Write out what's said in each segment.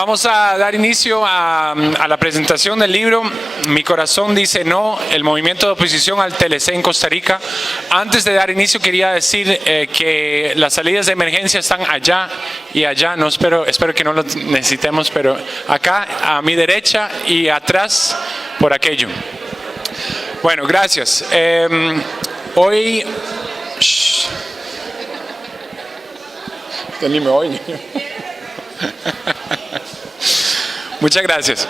Vamos a dar inicio a la presentación del libro Mi corazón dice no, el movimiento de oposición al TLC en Costa Rica. Antes de dar inicio quería decir que las salidas de emergencia están allá y allá. No espero que no lo necesitemos, pero acá a mi derecha y atrás por aquello. Bueno, gracias. Hoy... Ni me oye. Muchas gracias.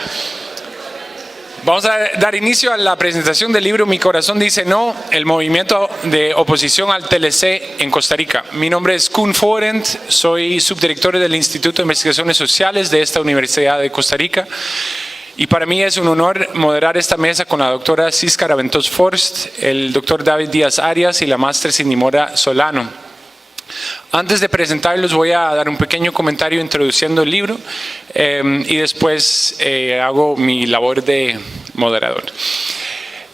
Vamos a dar inicio a la presentación del libro Mi corazón dice no, el movimiento de oposición al TLC en Costa Rica. Mi nombre es Koen Forent, soy subdirector del Instituto de Investigaciones Sociales de esta Universidad de Costa Rica. Y para mí es un honor moderar esta mesa con la doctora Cisca Raventós Forst, el doctor David Díaz Arias y la máster Cindy Mora Solano. Antes de presentarlos voy a dar un pequeño comentario introduciendo el libro y después hago mi labor de moderador.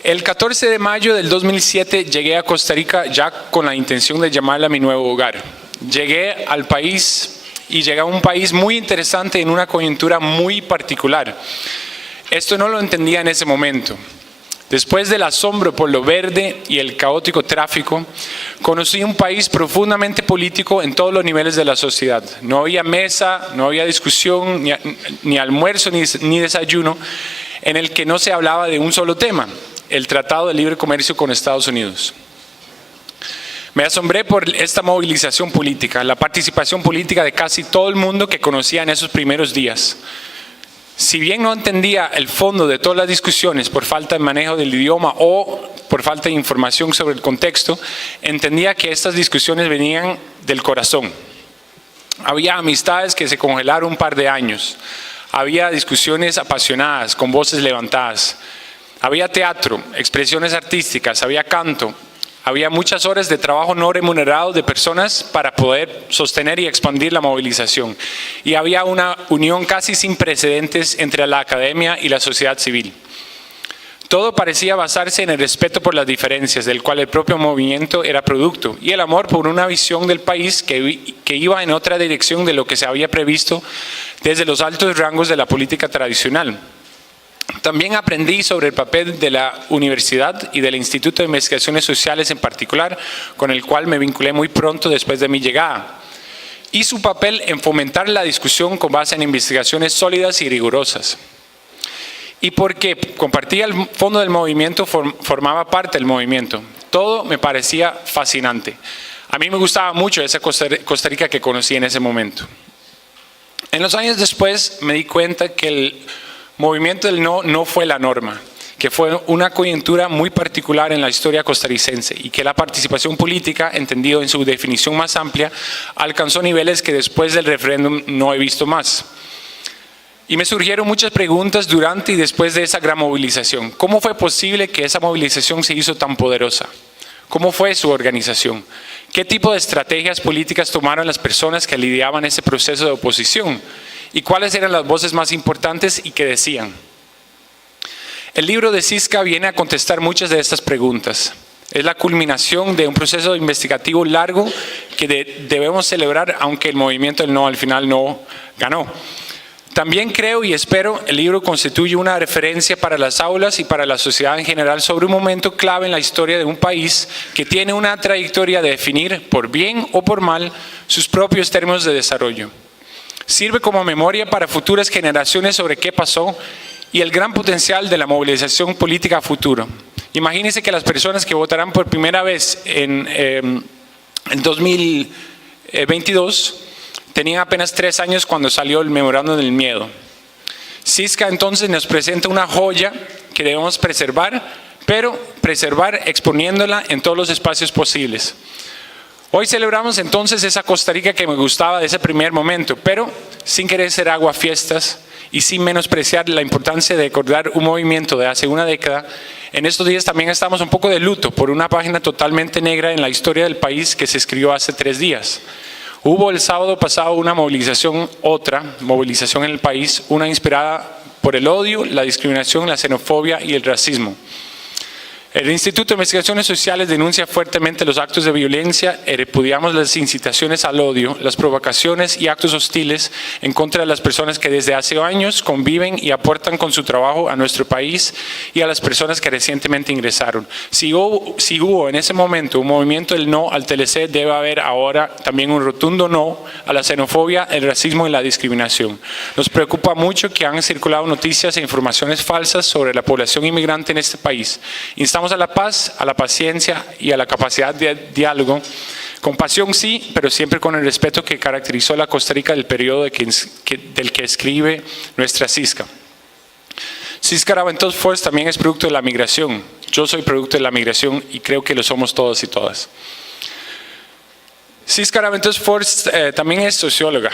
El 14 de mayo del 2007 llegué a Costa Rica ya con la intención de llamarla mi nuevo hogar. Llegué al país y llegué a un país muy interesante en una coyuntura muy particular. Esto no lo entendía en ese momento. Después del asombro por lo verde y el caótico tráfico, conocí un país profundamente político en todos los niveles de la sociedad. No había mesa, no había discusión, ni almuerzo, ni desayuno, en el que no se hablaba de un solo tema, el Tratado de Libre Comercio con Estados Unidos. Me asombré por esta movilización política, la participación política de casi todo el mundo que conocía en esos primeros días. Si bien no entendía el fondo de todas las discusiones por falta de manejo del idioma o por falta de información sobre el contexto, entendía que estas discusiones venían del corazón. Había amistades que se congelaron un par de años. Había discusiones apasionadas, con voces levantadas. Había teatro, expresiones artísticas, había canto. Había muchas horas de trabajo no remunerado de personas para poder sostener y expandir la movilización. Y había una unión casi sin precedentes entre la academia y la sociedad civil. Todo parecía basarse en el respeto por las diferencias, del cual el propio movimiento era producto, y el amor por una visión del país que iba en otra dirección de lo que se había previsto desde los altos rangos de la política tradicional. También aprendí sobre el papel de la universidad y del Instituto de Investigaciones Sociales en particular, con el cual me vinculé muy pronto después de mi llegada, y su papel en fomentar la discusión con base en investigaciones sólidas y rigurosas. Y porque compartía el fondo del movimiento, formaba parte del movimiento. Todo me parecía fascinante. A mí me gustaba mucho esa Costa Rica que conocí en ese momento. En los años después me di cuenta que el movimiento del no fue la norma, que fue una coyuntura muy particular en la historia costarricense y que la participación política, entendido en su definición más amplia, alcanzó niveles que después del referéndum no he visto más. Y me surgieron muchas preguntas durante y después de esa gran movilización. ¿Cómo fue posible que esa movilización se hizo tan poderosa? ¿Cómo fue su organización? ¿Qué tipo de estrategias políticas tomaron las personas que lidiaban ese proceso de oposición? ¿Y cuáles eran las voces más importantes y qué decían? El libro de Cisca viene a contestar muchas de estas preguntas. Es la culminación de un proceso investigativo largo que debemos celebrar, aunque el movimiento del no al final no ganó. También creo y espero el libro constituye una referencia para las aulas y para la sociedad en general sobre un momento clave en la historia de un país que tiene una trayectoria de definir, por bien o por mal, sus propios términos de desarrollo. Sirve como memoria para futuras generaciones sobre qué pasó y el gran potencial de la movilización política a futuro. Imagínense que las personas que votarán por primera vez en 2022 tenían apenas 3 años cuando salió el Memorándum del Miedo. Cisca entonces nos presenta una joya que debemos preservar, pero preservar exponiéndola en todos los espacios posibles. Hoy celebramos entonces esa Costa Rica que me gustaba de ese primer momento, pero sin querer ser aguafiestas y sin menospreciar la importancia de recordar un movimiento de hace una década. En estos días también estamos un poco de luto por una página totalmente negra en la historia del país que se escribió hace 3 días. Hubo el sábado pasado una movilización, otra movilización en el país, una inspirada por el odio, la discriminación, la xenofobia y el racismo. El Instituto de Investigaciones Sociales denuncia fuertemente los actos de violencia, repudiamos las incitaciones al odio, las provocaciones y actos hostiles en contra de las personas que desde hace años conviven y aportan con su trabajo a nuestro país y a las personas que recientemente ingresaron. Si hubo en ese momento un movimiento del no al TLC, debe haber ahora también un rotundo no a la xenofobia, el racismo y la discriminación. Nos preocupa mucho que han circulado noticias e informaciones falsas sobre la población inmigrante en este país. Instamos a la paz, a la paciencia y a la capacidad de diálogo. Compasión sí, pero siempre con el respeto que caracterizó la Costa Rica del periodo del que escribe nuestra CISCA. CISCA Raventós Force también es producto de la migración. Yo soy producto de la migración y creo que lo somos todos y todas. CISCA Raventós Force también es socióloga,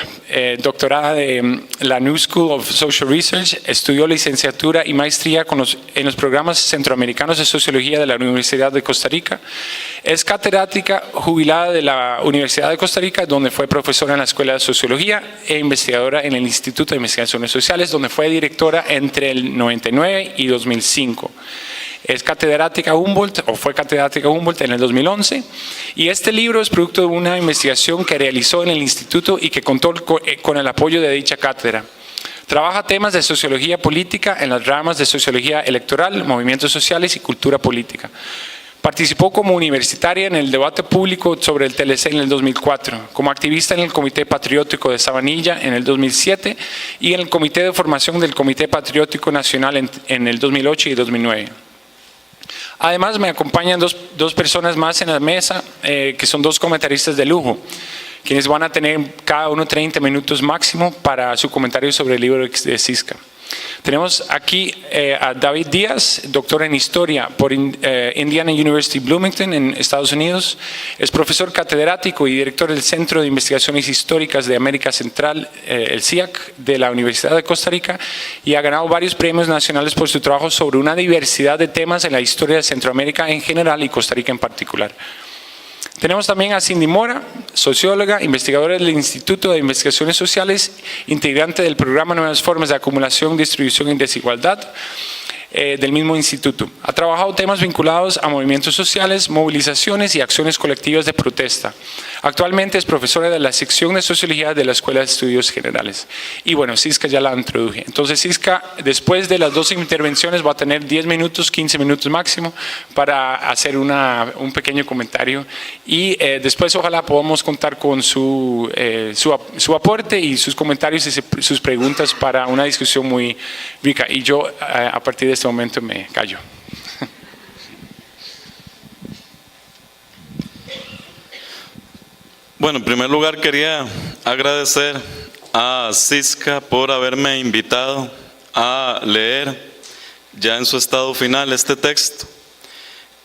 doctorada de la New School of Social Research, estudió licenciatura y maestría en los programas centroamericanos de sociología de la Universidad de Costa Rica. Es catedrática jubilada de la Universidad de Costa Rica, donde fue profesora en la Escuela de Sociología e investigadora en el Instituto de Investigaciones Sociales, donde fue directora entre el 99 y 2005. Es catedrática Humboldt, o fue catedrática Humboldt en el 2011, y este libro es producto de una investigación que realizó en el instituto y que contó con el apoyo de dicha cátedra. Trabaja temas de sociología política en las ramas de sociología electoral, movimientos sociales y cultura política. Participó como universitaria en el debate público sobre el TLC en el 2004, como activista en el Comité Patriótico de Sabanilla en el 2007 y en el Comité de Formación del Comité Patriótico Nacional en el 2008 y 2009. Además, me acompañan dos personas más en la mesa, que son dos comentaristas de lujo, quienes van a tener cada uno 30 minutos máximo para su comentario sobre el libro de CISCA. Tenemos aquí a David Díaz, doctor en Historia por Indiana University Bloomington en Estados Unidos. Es profesor catedrático y director del Centro de Investigaciones Históricas de América Central, el CIAC, de la Universidad de Costa Rica, y ha ganado varios premios nacionales por su trabajo sobre una diversidad de temas en la historia de Centroamérica en general y Costa Rica en particular. Tenemos también a Cindy Mora, socióloga, investigadora del Instituto de Investigaciones Sociales, integrante del programa Nuevas Formas de Acumulación, Distribución y Desigualdad del mismo instituto. Ha trabajado temas vinculados a movimientos sociales, movilizaciones y acciones colectivas de protesta. Actualmente es profesora de la sección de Sociología de la Escuela de Estudios Generales. Y bueno, CISCA ya la introduje. Entonces CISCA, después de las dos intervenciones, va a tener 10 minutos, 15 minutos máximo para hacer un pequeño comentario. Y después ojalá podamos contar con su aporte y sus comentarios y sus preguntas para una discusión muy rica. Y yo a partir de este momento me callo. Bueno, en primer lugar quería agradecer a CISCA por haberme invitado a leer ya en su estado final este texto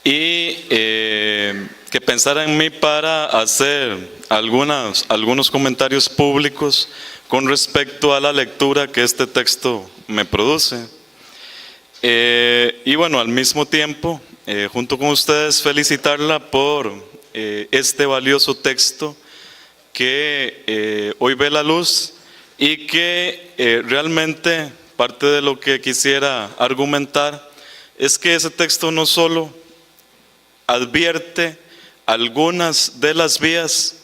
y que pensara en mí para hacer algunos comentarios públicos con respecto a la lectura que este texto me produce. Y bueno, al mismo tiempo, junto con ustedes, felicitarla por este valioso texto que hoy ve la luz y que realmente parte de lo que quisiera argumentar es que ese texto no solo advierte algunas de las vías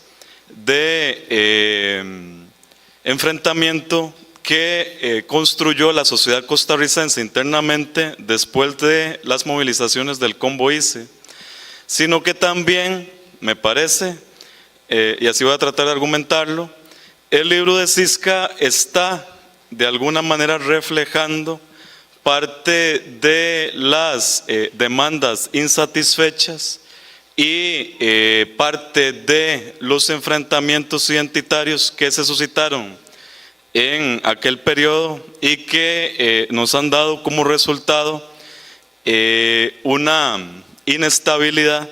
de enfrentamiento que construyó la sociedad costarricense internamente después de las movilizaciones del Combo ICE, sino que también, me parece, y así voy a tratar de argumentarlo, el libro de CISCA está de alguna manera reflejando parte de las demandas insatisfechas y parte de los enfrentamientos identitarios que se suscitaron en aquel periodo y que nos han dado como resultado una inestabilidad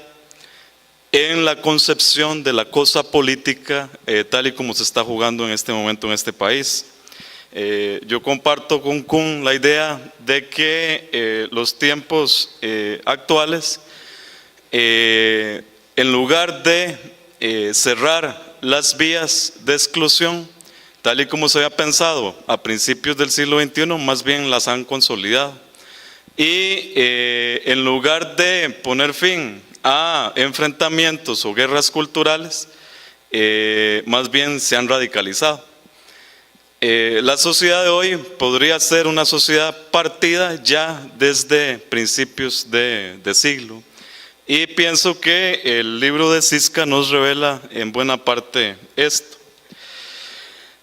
en la concepción de la cosa política tal y como se está jugando en este momento en este país. Yo comparto con Kuhn la idea de que los tiempos actuales, en lugar de cerrar las vías de exclusión, tal y como se había pensado a principios del siglo XXI, más bien las han consolidado. y en lugar de poner fin a enfrentamientos o guerras culturales, más bien se han radicalizado. La sociedad de hoy podría ser una sociedad partida ya desde principios de siglo, y pienso que el libro de Sisca nos revela en buena parte esto.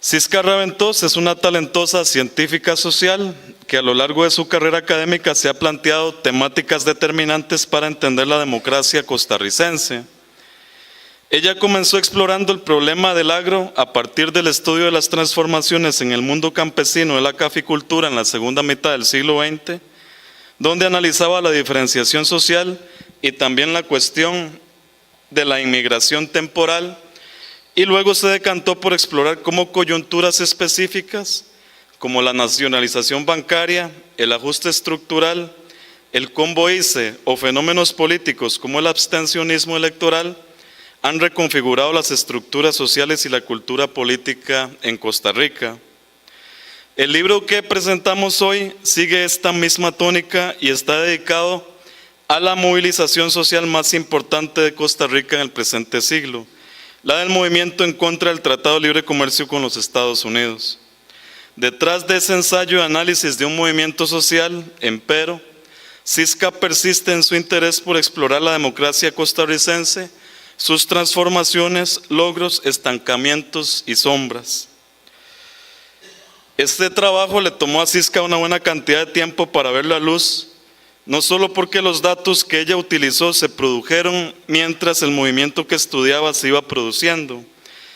Sisca Raventós es una talentosa científica social que a lo largo de su carrera académica se ha planteado temáticas determinantes para entender la democracia costarricense. Ella comenzó explorando el problema del agro a partir del estudio de las transformaciones en el mundo campesino de la caficultura en la segunda mitad del siglo XX, donde analizaba la diferenciación social y también la cuestión de la inmigración temporal, y luego se decantó por explorar cómo coyunturas específicas, como la nacionalización bancaria, el ajuste estructural, el combo ICE o fenómenos políticos como el abstencionismo electoral, han reconfigurado las estructuras sociales y la cultura política en Costa Rica. El libro que presentamos hoy sigue esta misma tónica y está dedicado a la movilización social más importante de Costa Rica en el presente siglo, la del movimiento en contra del Tratado de Libre Comercio con los Estados Unidos. Detrás de ese ensayo de análisis de un movimiento social, empero, Sisca persiste en su interés por explorar la democracia costarricense, sus transformaciones, logros, estancamientos y sombras. Este trabajo le tomó a Sisca una buena cantidad de tiempo para ver la luz, no solo porque los datos que ella utilizó se produjeron mientras el movimiento que estudiaba se iba produciendo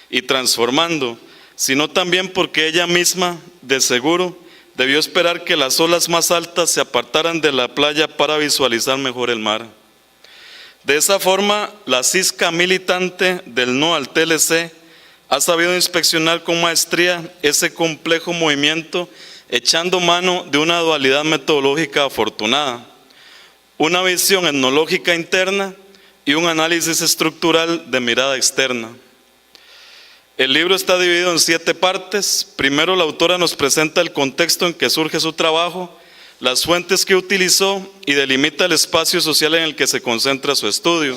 y transformando, sino también porque ella misma, de seguro, debió esperar que las olas más altas se apartaran de la playa para visualizar mejor el mar. De esa forma, la Sisca militante del no al TLC ha sabido inspeccionar con maestría ese complejo movimiento, echando mano de una dualidad metodológica afortunada, una visión etnológica interna y un análisis estructural de mirada externa. El libro está dividido en 7 partes. Primero, la autora nos presenta el contexto en que surge su trabajo, las fuentes que utilizó y delimita el espacio social en el que se concentra su estudio.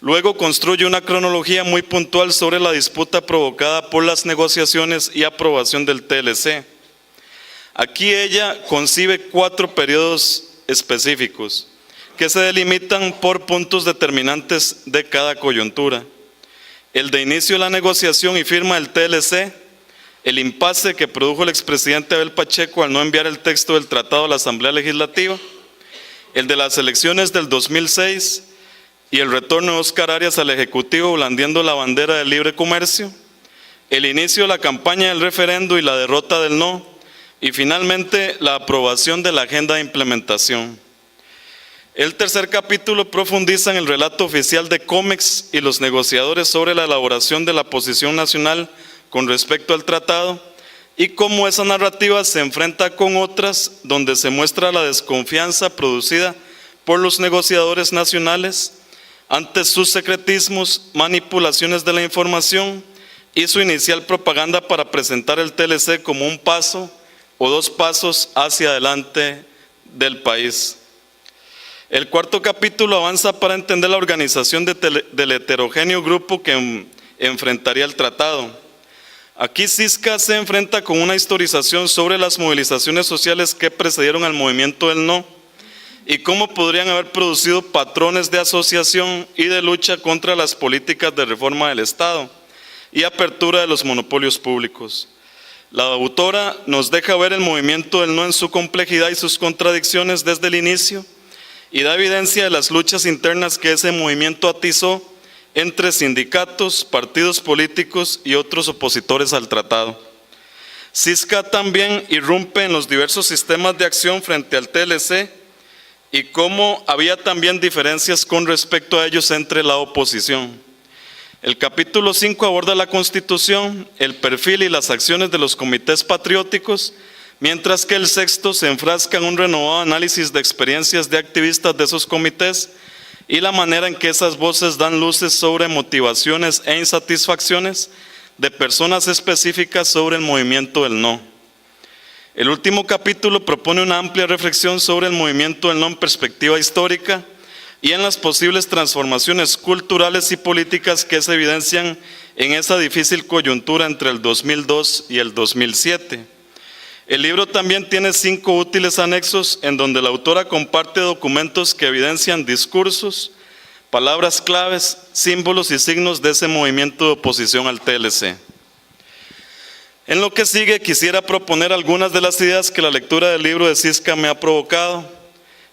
Luego construye una cronología muy puntual sobre la disputa provocada por las negociaciones y aprobación del TLC. Aquí ella concibe 4 periodos específicos que se delimitan por puntos determinantes de cada coyuntura: el de inicio de la negociación y firma del TLC, el impasse que produjo el expresidente Abel Pacheco al no enviar el texto del tratado a la Asamblea Legislativa, el de las elecciones del 2006 y el retorno de Óscar Arias al Ejecutivo blandiendo la bandera del libre comercio, el inicio de la campaña del referendo y la derrota del no, y finalmente la aprobación de la agenda de implementación. El tercer capítulo profundiza en el relato oficial de COMEX y los negociadores sobre la elaboración de la posición nacional con respecto al tratado y cómo esa narrativa se enfrenta con otras donde se muestra la desconfianza producida por los negociadores nacionales ante sus secretismos, manipulaciones de la información y su inicial propaganda para presentar el TLC como un paso o 2 pasos hacia adelante del país. El cuarto capítulo avanza para entender la organización del heterogéneo grupo que enfrentaría el tratado. Aquí Sisca se enfrenta con una historización sobre las movilizaciones sociales que precedieron al movimiento del no y cómo podrían haber producido patrones de asociación y de lucha contra las políticas de reforma del Estado y apertura de los monopolios públicos. La autora nos deja ver el movimiento del no en su complejidad y sus contradicciones desde el inicio y da evidencia de las luchas internas que ese movimiento atizó entre sindicatos, partidos políticos y otros opositores al tratado. Sisca también irrumpe en los diversos sistemas de acción frente al TLC y cómo había también diferencias con respecto a ellos entre la oposición. El capítulo 5 aborda la Constitución, el perfil y las acciones de los comités patrióticos, mientras que el sexto se enfrasca en un renovado análisis de experiencias de activistas de esos comités y la manera en que esas voces dan luces sobre motivaciones e insatisfacciones de personas específicas sobre el movimiento del no. El último capítulo propone una amplia reflexión sobre el movimiento del no en perspectiva histórica y en las posibles transformaciones culturales y políticas que se evidencian en esa difícil coyuntura entre el 2002 y el 2007. El libro también tiene 5 útiles anexos en donde la autora comparte documentos que evidencian discursos, palabras claves, símbolos y signos de ese movimiento de oposición al TLC. En lo que sigue quisiera proponer algunas de las ideas que la lectura del libro de Sisca me ha provocado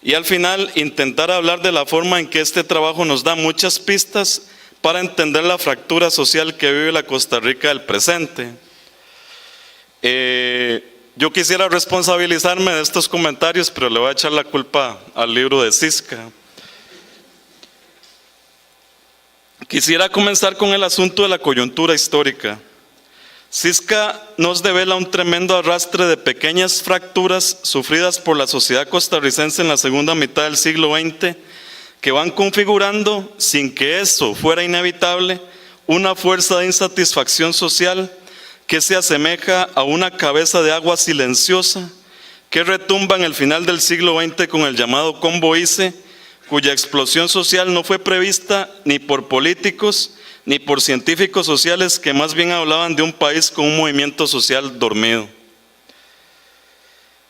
y al final intentar hablar de la forma en que este trabajo nos da muchas pistas para entender la fractura social que vive la Costa Rica del presente. Yo quisiera responsabilizarme de estos comentarios, pero le voy a echar la culpa al libro de Sisca. Quisiera comenzar con el asunto de la coyuntura histórica. Sisca nos devela un tremendo arrastre de pequeñas fracturas sufridas por la sociedad costarricense en la segunda mitad del siglo XX, que van configurando, sin que eso fuera inevitable, una fuerza de insatisfacción social que se asemeja a una cabeza de agua silenciosa que retumba en el final del siglo XX con el llamado Combo ICE, cuya explosión social no fue prevista ni por políticos ni por científicos sociales que más bien hablaban de un país con un movimiento social dormido.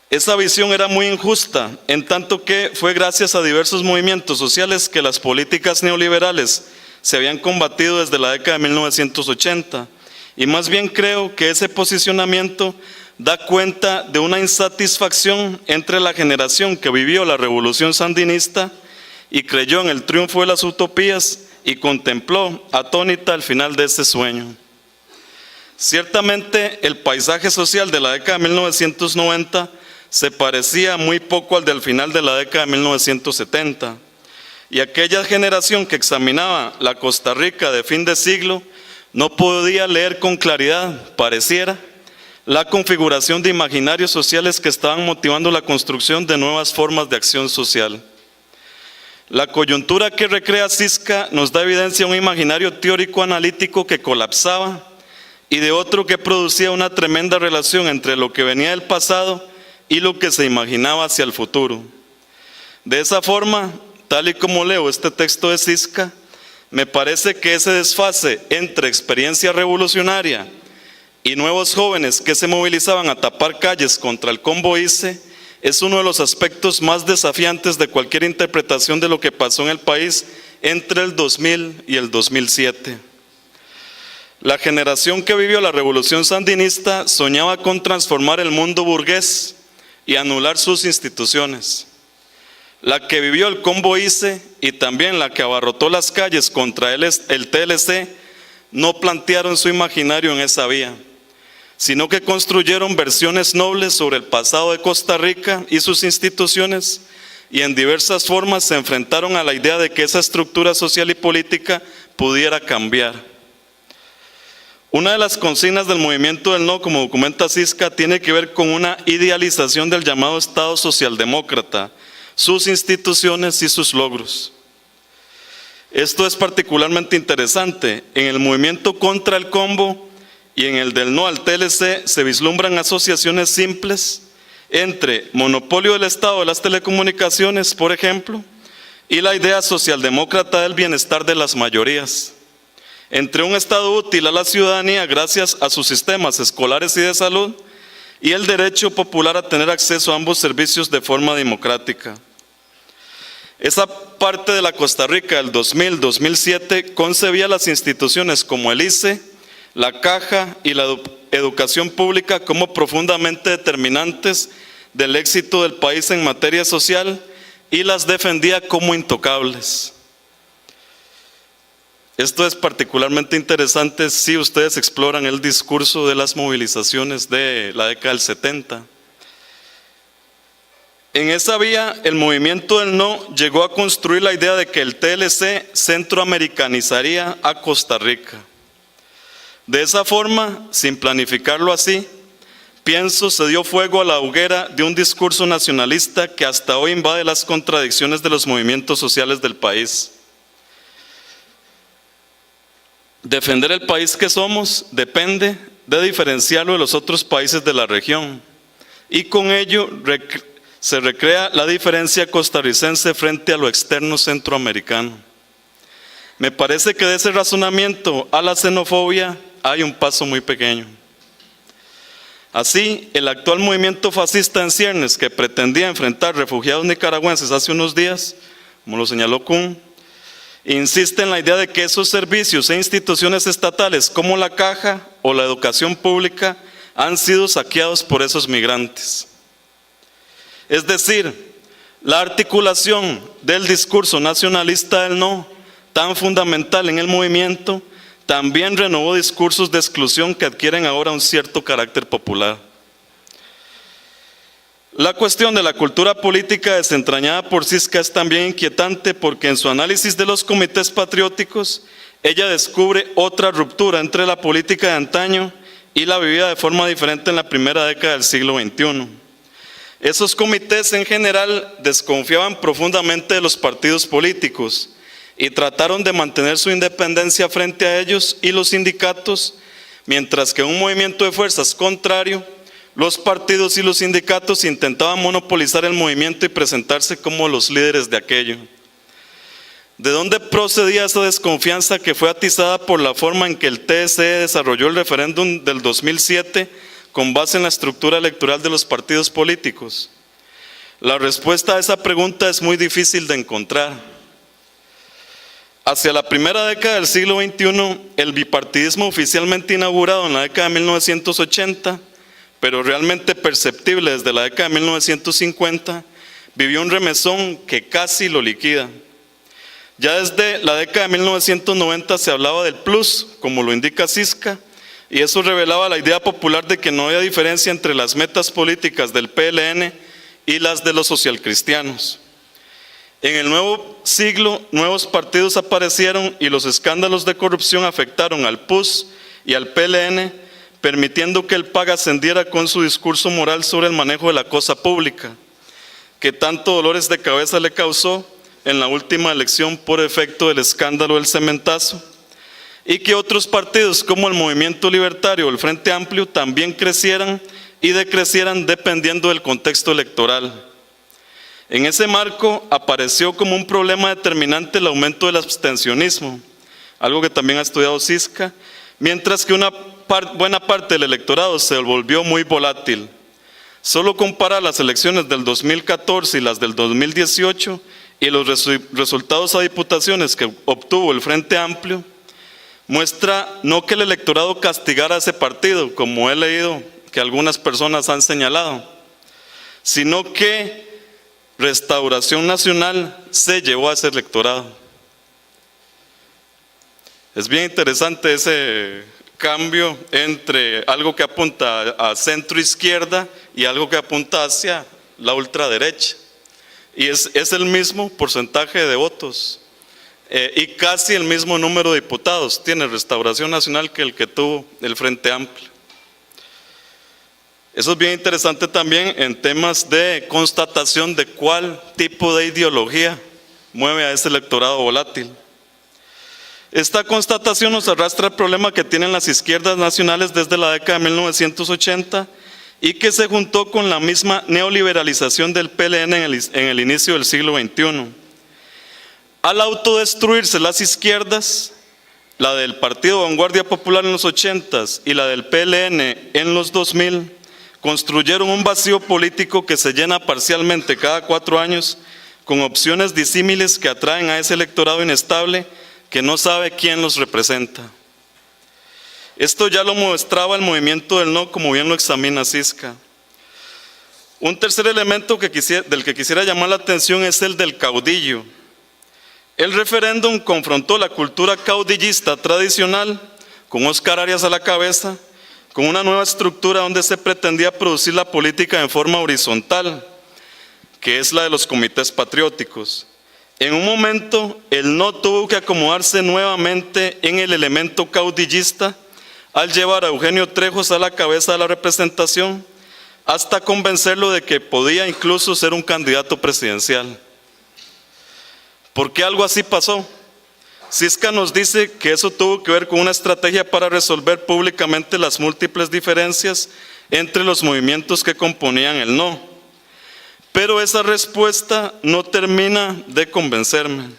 Esa visión era muy injusta, en tanto que fue gracias a diversos movimientos sociales que las políticas neoliberales se habían combatido desde la década de 1980, y más bien creo que ese posicionamiento da cuenta de una insatisfacción entre la generación que vivió la revolución sandinista y creyó en el triunfo de las utopías y contempló atónita el final de ese sueño. Ciertamente el paisaje social de la década de 1990 se parecía muy poco al del final de la década de 1970, y aquella generación que examinaba la Costa Rica de fin de siglo no podía leer con claridad, pareciera, la configuración de imaginarios sociales que estaban motivando la construcción de nuevas formas de acción social. La coyuntura que recrea Sisca nos da evidencia de un imaginario teórico analítico que colapsaba y de otro que producía una tremenda relación entre lo que venía del pasado y lo que se imaginaba hacia el futuro. De esa forma, tal y como leo este texto de Sisca, me parece que ese desfase entre experiencia revolucionaria y nuevos jóvenes que se movilizaban a tapar calles contra el Combo ICE es uno de los aspectos más desafiantes de cualquier interpretación de lo que pasó en el país entre el 2000 y el 2007. La generación que vivió la revolución sandinista soñaba con transformar el mundo burgués y anular sus instituciones. La que vivió el Combo ICE y también la que abarrotó las calles contra el TLC no plantearon su imaginario en esa vía, sino que construyeron versiones nobles sobre el pasado de Costa Rica y sus instituciones, y en diversas formas se enfrentaron a la idea de que esa estructura social y política pudiera cambiar. Una de las consignas del movimiento del no, como documenta Sisca, tiene que ver con una idealización del llamado Estado socialdemócrata, sus instituciones y sus logros. Esto es particularmente interesante. En el movimiento contra el Combo y en el del no al TLC se vislumbran asociaciones simples entre monopolio del Estado de las telecomunicaciones, por ejemplo, y la idea socialdemócrata del bienestar de las mayorías, entre un Estado útil a la ciudadanía gracias a sus sistemas escolares y de salud y el derecho popular a tener acceso a ambos servicios de forma democrática. Esa parte de la Costa Rica del 2000-2007 concebía las instituciones como el ICE, la Caja y la educación pública como profundamente determinantes del éxito del país en materia social y las defendía como intocables. Esto es particularmente interesante si ustedes exploran el discurso de las movilizaciones de la década del 70. En esa vía, el movimiento del no llegó a construir la idea de que el TLC centroamericanizaría a Costa Rica. De esa forma, sin planificarlo así, pienso se dio fuego a la hoguera de un discurso nacionalista que hasta hoy invade las contradicciones de los movimientos sociales del país. Defender el país que somos depende de diferenciarlo de los otros países de la región. y con ello se recrea la diferencia costarricense frente a lo externo centroamericano. Me parece que de ese razonamiento a la xenofobia hay un paso muy pequeño. Así, el actual movimiento fascista en ciernes, que pretendía enfrentar refugiados nicaragüenses hace unos días, como lo señaló Kuhn, insiste en la idea de que esos servicios e instituciones estatales como la caja o la educación pública han sido saqueados por esos migrantes. Es decir, la articulación del discurso nacionalista del no, tan fundamental en el movimiento, también renovó discursos de exclusión que adquieren ahora un cierto carácter popular. La cuestión de la cultura política desentrañada por Cisca es también inquietante porque en su análisis de los comités patrióticos, ella descubre otra ruptura entre la política de antaño y la vivida de forma diferente en la primera década del siglo XXI. Esos comités en general desconfiaban profundamente de los partidos políticos y trataron de mantener su independencia frente a ellos y los sindicatos, mientras que en un movimiento de fuerzas contrario, los partidos y los sindicatos intentaban monopolizar el movimiento y presentarse como los líderes de aquello. ¿De dónde procedía esa desconfianza que fue atizada por la forma en que el TSE desarrolló el referéndum del 2007 con base en la estructura electoral de los partidos políticos? La respuesta a esa pregunta es muy difícil de encontrar. Hacia la primera década del siglo XXI, el bipartidismo oficialmente inaugurado en la década de 1980, pero realmente perceptible desde la década de 1950, vivió un remesón que casi lo liquida. Ya desde la década de 1990 se hablaba del plus, como lo indica Cisca, y eso revelaba la idea popular de que no había diferencia entre las metas políticas del PLN y las de los socialcristianos. En el nuevo siglo, nuevos partidos aparecieron y los escándalos de corrupción afectaron al PUS y al PLN, permitiendo que el PAG ascendiera con su discurso moral sobre el manejo de la cosa pública, que tanto dolores de cabeza le causó en la última elección por efecto del escándalo del cementazo, y que otros partidos como el Movimiento Libertario o el Frente Amplio también crecieran y decrecieran dependiendo del contexto electoral. En ese marco apareció como un problema determinante el aumento del abstencionismo, algo que también ha estudiado Cisca, mientras que una buena parte del electorado se volvió muy volátil. Solo comparar las elecciones del 2014 y las del 2018 y los resultados a diputaciones que obtuvo el Frente Amplio, muestra no que el electorado castigara a ese partido, como he leído que algunas personas han señalado, sino que Restauración Nacional se llevó a ese electorado. Es bien interesante ese cambio entre algo que apunta a centro izquierda y algo que apunta hacia la ultraderecha. Y es el mismo porcentaje de votos y casi el mismo número de diputados tiene Restauración Nacional que el que tuvo el Frente Amplio. Eso es bien interesante también en temas de constatación de cuál tipo de ideología mueve a ese electorado volátil. Esta constatación nos arrastra el problema que tienen las izquierdas nacionales desde la década de 1980 y que se juntó con la misma neoliberalización del PLN en el inicio del siglo XXI. Al autodestruirse las izquierdas, la del Partido Vanguardia Popular en los 80s y la del PLN en los 2000, construyeron un vacío político que se llena parcialmente cada 4 años con opciones disímiles que atraen a ese electorado inestable que no sabe quién los representa. Esto ya lo mostraba el movimiento del no, como bien lo examina Cisca. Un tercer elemento del que quisiera llamar la atención es el del caudillo. El referéndum confrontó la cultura caudillista tradicional, con Óscar Arias a la cabeza, con una nueva estructura donde se pretendía producir la política en forma horizontal, que es la de los comités patrióticos. En un momento, el no tuvo que acomodarse nuevamente en el elemento caudillista al llevar a Eugenio Trejos a la cabeza de la representación, hasta convencerlo de que podía incluso ser un candidato presidencial. ¿Por qué algo así pasó? Cisca nos dice que eso tuvo que ver con una estrategia para resolver públicamente las múltiples diferencias entre los movimientos que componían el no. Pero esa respuesta no termina de convencerme.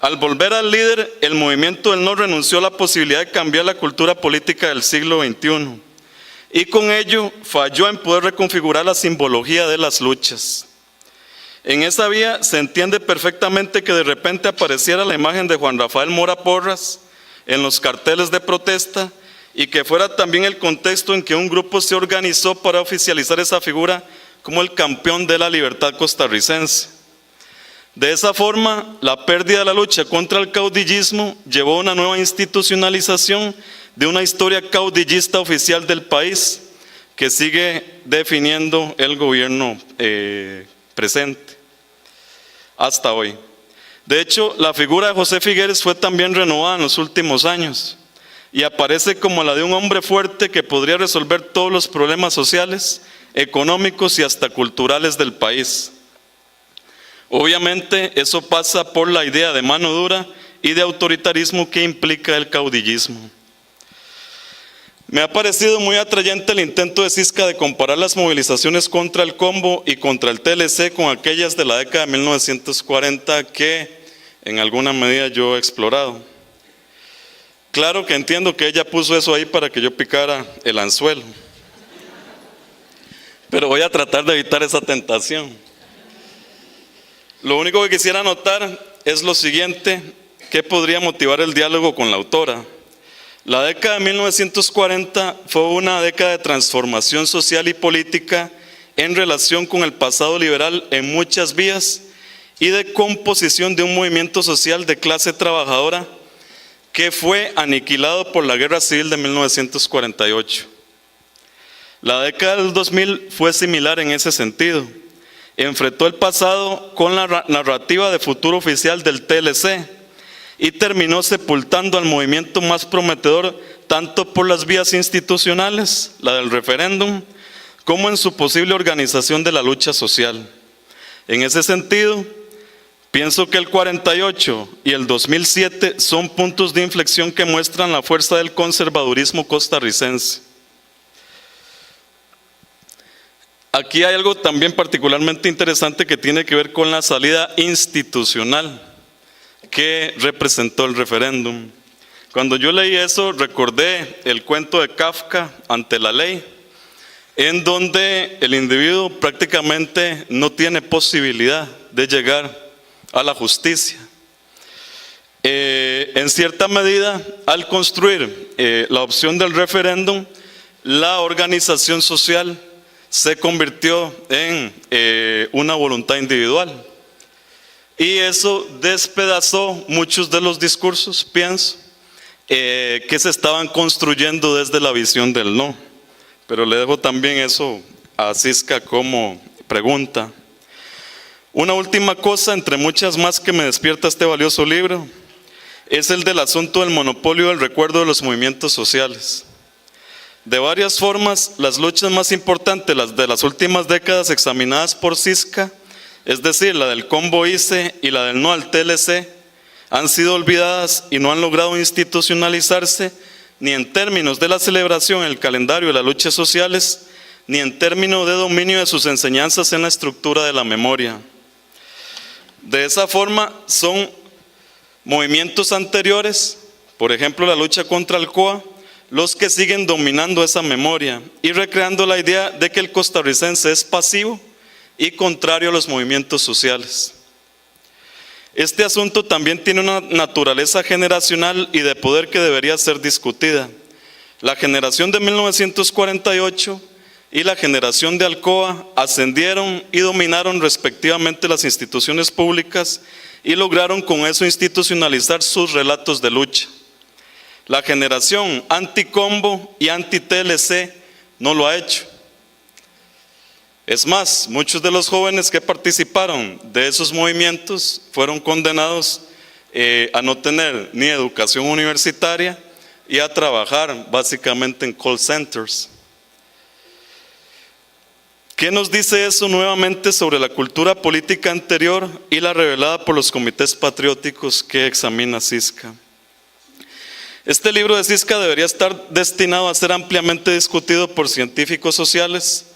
Al volver al líder, el movimiento del no renunció a la posibilidad de cambiar la cultura política del siglo XXI y con ello falló en poder reconfigurar la simbología de las luchas. En esa vía se entiende perfectamente que de repente apareciera la imagen de Juan Rafael Mora Porras en los carteles de protesta y que fuera también el contexto en que un grupo se organizó para oficializar esa figura como el campeón de la libertad costarricense. De esa forma, la pérdida de la lucha contra el caudillismo llevó a una nueva institucionalización de una historia caudillista oficial del país que sigue definiendo el gobierno presente hasta hoy. De hecho, la figura de José Figueres fue también renovada en los últimos años y aparece como la de un hombre fuerte que podría resolver todos los problemas sociales, económicos y hasta culturales del país. Obviamente eso pasa por la idea de mano dura y de autoritarismo que implica el caudillismo. Me ha parecido muy atrayente el intento de Cisca de comparar las movilizaciones contra el Combo y contra el TLC con aquellas de la década de 1940 que en alguna medida yo he explorado. Claro que entiendo que ella puso eso ahí para que yo picara el anzuelo, pero voy a tratar de evitar esa tentación. Lo único que quisiera notar es lo siguiente, que podría motivar el diálogo con la autora. La década de 1940 fue una década de transformación social y política en relación con el pasado liberal en muchas vías y de composición de un movimiento social de clase trabajadora que fue aniquilado por la Guerra Civil de 1948. La década del 2000 fue similar en ese sentido. Enfrentó el pasado con la narrativa de futuro oficial del TLC y terminó sepultando al movimiento más prometedor tanto por las vías institucionales, la del referéndum, como en su posible organización de la lucha social. En ese sentido, pienso que el 48 y el 2007 son puntos de inflexión que muestran la fuerza del conservadurismo costarricense. Aquí hay algo también particularmente interesante que tiene que ver con la salida institucional que representó el referéndum. Cuando yo leí eso, recordé el cuento de Kafka, Ante la ley, en donde el individuo prácticamente no tiene posibilidad de llegar a la justicia. En cierta medida, al construir la opción del referéndum, la organización social se convirtió en una voluntad individual. Y eso despedazó muchos de los discursos, pienso, que se estaban construyendo desde la visión del no. Pero le dejo también eso a Cisca como pregunta. Una última cosa, entre muchas más, que me despierta este valioso libro, es el del asunto del monopolio del recuerdo de los movimientos sociales. De varias formas, las luchas más importantes, las de las últimas décadas examinadas por Cisca, es decir, la del Combo ICE y la del no al TLC, han sido olvidadas y no han logrado institucionalizarse ni en términos de la celebración en el calendario de las luchas sociales, ni en términos de dominio de sus enseñanzas en la estructura de la memoria. De esa forma, son movimientos anteriores, por ejemplo la lucha contra el COA, los que siguen dominando esa memoria y recreando la idea de que el costarricense es pasivo y contrario a los movimientos sociales. Este asunto también tiene una naturaleza generacional y de poder que debería ser discutida. La generación de 1948 y la generación de Alcoa ascendieron y dominaron respectivamente las instituciones públicas y lograron con eso institucionalizar sus relatos de lucha. La generación anti-Combo y anti-TLC no lo ha hecho. Es más, muchos de los jóvenes que participaron de esos movimientos fueron condenados a no tener ni educación universitaria y a trabajar básicamente en call centers. ¿Qué nos dice eso nuevamente sobre la cultura política anterior y la revelada por los comités patrióticos que examina Cisca? Este libro de Cisca debería estar destinado a ser ampliamente discutido por científicos sociales,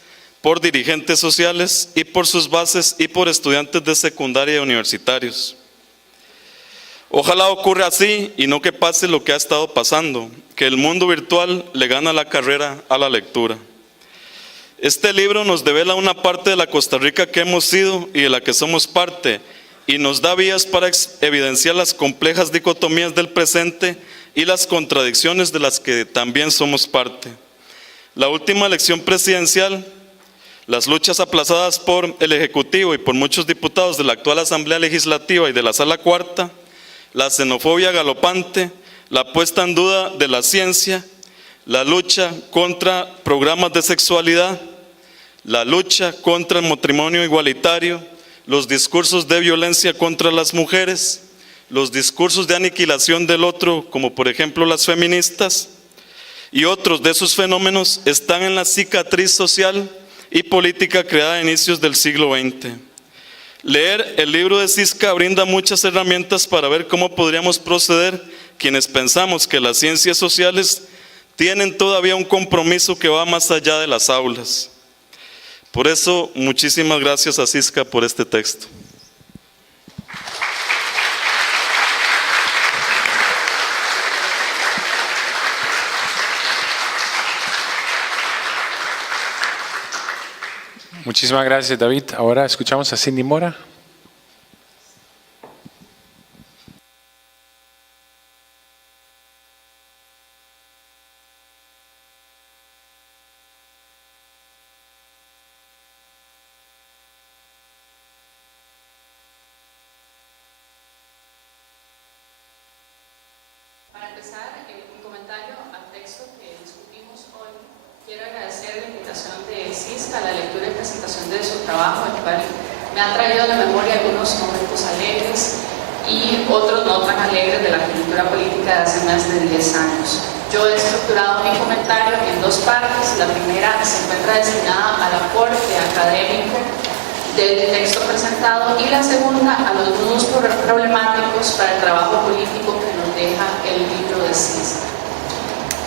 por dirigentes sociales y por sus bases y por estudiantes de secundaria y universitarios. Ojalá ocurra así y no que pase lo que ha estado pasando, que el mundo virtual le gana la carrera a la lectura. Este libro nos devela una parte de la Costa Rica que hemos sido y de la que somos parte, y nos da vías para evidenciar las complejas dicotomías del presente y las contradicciones de las que también somos parte. La última elección presidencial, las luchas aplazadas por el Ejecutivo y por muchos diputados de la actual Asamblea Legislativa y de la Sala Cuarta, la xenofobia galopante, la puesta en duda de la ciencia, la lucha contra programas de sexualidad, la lucha contra el matrimonio igualitario, los discursos de violencia contra las mujeres, los discursos de aniquilación del otro, como por ejemplo las feministas, y otros de esos fenómenos están en la cicatriz social y política creada a inicios del siglo XX. Leer el libro de Cisca brinda muchas herramientas para ver cómo podríamos proceder quienes pensamos que las ciencias sociales tienen todavía un compromiso que va más allá de las aulas. Por eso, muchísimas gracias a Cisca por este texto. Muchísimas gracias, David. Ahora escuchamos a Cindy Mora. Para empezar, un comentario al texto que discutimos hoy. Quiero agradecer la invitación de Cisca a la lectura y presentación de su trabajo, el cual me ha traído a la memoria algunos momentos alegres y otros no tan alegres de la cultura política de hace más de 10 años. Yo he estructurado mi comentario en dos partes. La primera se encuentra destinada al aporte académico del texto presentado y la segunda a los nudos problemáticos para el trabajo político que nos deja el libro de Cisca.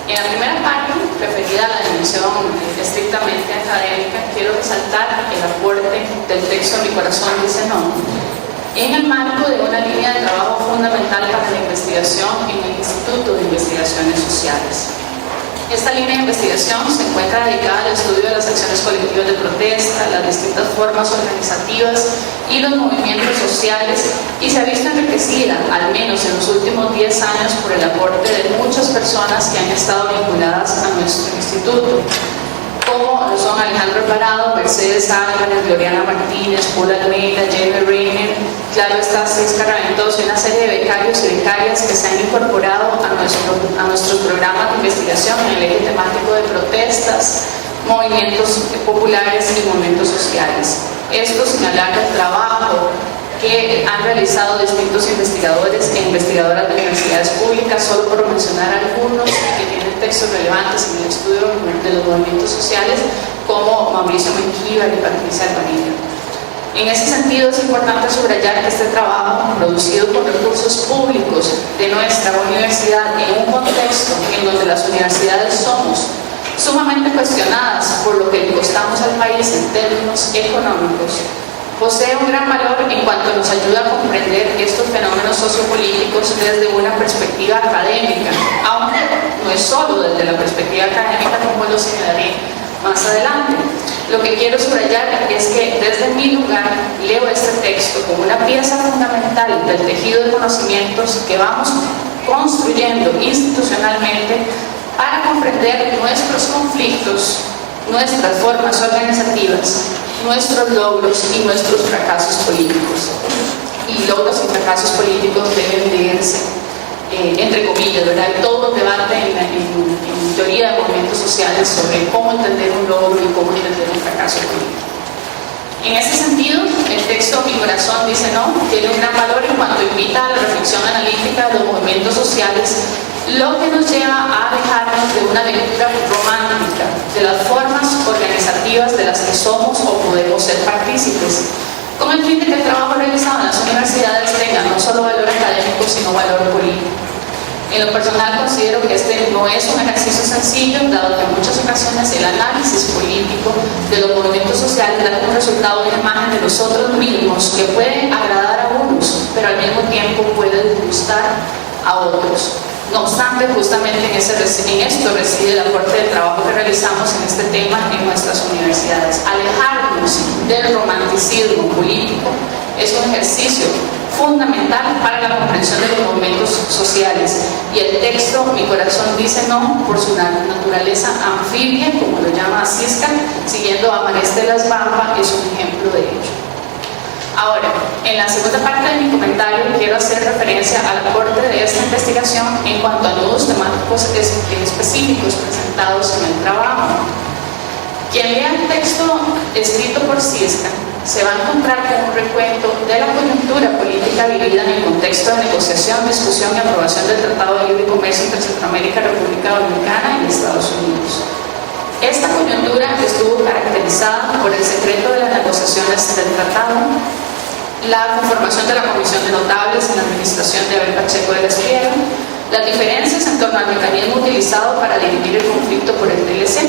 En la primera parte, referida a la dimensión estrictamente académica, quiero resaltar el aporte del texto Mi corazón dice no, en el marco de una línea de trabajo fundamental para la investigación en el Instituto de Investigaciones Sociales. Esta línea de investigación se encuentra dedicada al estudio de las acciones colectivas de protesta, las distintas formas organizativas y los movimientos sociales, y se ha visto enriquecida, al menos en los últimos 10 años, por el aporte de muchas personas que han estado vinculadas a nuestro instituto, como lo son Alejandro Alvarado, Mercedes Álvarez, Gloriana Martínez, Paul Almeida, Jenny Reiner, claro está Cisca Raventoso y una serie de becarios y becarias que se han incorporado a nuestros programas de investigación en el eje temático de protestas, movimientos populares y movimientos sociales. Esto sin hablar del trabajo que han realizado distintos investigadores e investigadoras de universidades públicas, solo por mencionar algunos que tienen textos relevantes en el estudio de los movimientos sociales, como Mauricio Mengíbar y Patricia Alvarilla. En ese sentido, es importante subrayar que este trabajo, producido con recursos públicos de nuestra universidad en un contexto en donde las universidades somos sumamente cuestionadas por lo que le costamos al país en términos económicos, posee un gran valor en cuanto nos ayuda a comprender estos fenómenos sociopolíticos desde una perspectiva académica, aunque no es solo desde la perspectiva académica, como lo señalaré más adelante. Lo que quiero subrayar es que desde mi lugar leo este texto como una pieza fundamental del tejido de conocimientos que vamos construyendo institucionalmente para comprender nuestros conflictos, nuestras formas organizativas, nuestros logros y nuestros fracasos políticos. Y logros y fracasos políticos deben leerse entre comillas, ¿verdad? Hay todo un debate en teoría de movimientos sociales sobre cómo entender un logro y cómo entender un fracaso político. En ese sentido, el texto Mi corazón dice no tiene un gran valor en cuanto invita a la reflexión analítica de los movimientos sociales, lo que nos lleva a alejarnos de una lectura romántica de las formas organizativas de las que somos o podemos ser partícipes, con el fin de que el trabajo realizado en las universidades tenga no solo valor académico, sino valor político. En lo personal considero que este no es un ejercicio sencillo, dado que en muchas ocasiones el análisis político de los movimientos sociales da como resultado una imagen de nosotros mismos que puede agradar a unos, pero al mismo tiempo puede disgustar a otros. No obstante, justamente en esto reside el aporte del trabajo que realizamos en este tema en nuestras universidades. Alejarnos del romanticismo político es un ejercicio fundamental para la comprensión de los movimientos sociales, y el texto Mi corazón dice no, por su naturaleza anfibia, como lo llama Sisca, siguiendo a María Estela Esbamba, es un ejemplo de ello. Ahora, en la segunda parte de mi comentario quiero hacer referencia al aporte de esta investigación en cuanto a nudos temáticos específicos presentados en el trabajo. Quien lea el texto escrito por Sisca se va a encontrar con un recuento de la coyuntura política vivida en el contexto de negociación, discusión y aprobación del Tratado de Libre Comercio entre Centroamérica, República Dominicana y Estados Unidos. Esta coyuntura estuvo caracterizada por el secreto de las negociaciones del tratado, la conformación de la Comisión de Notables en la administración de Abel Pacheco de la Espriella, las diferencias en torno al mecanismo utilizado para dirimir el conflicto por el TLC,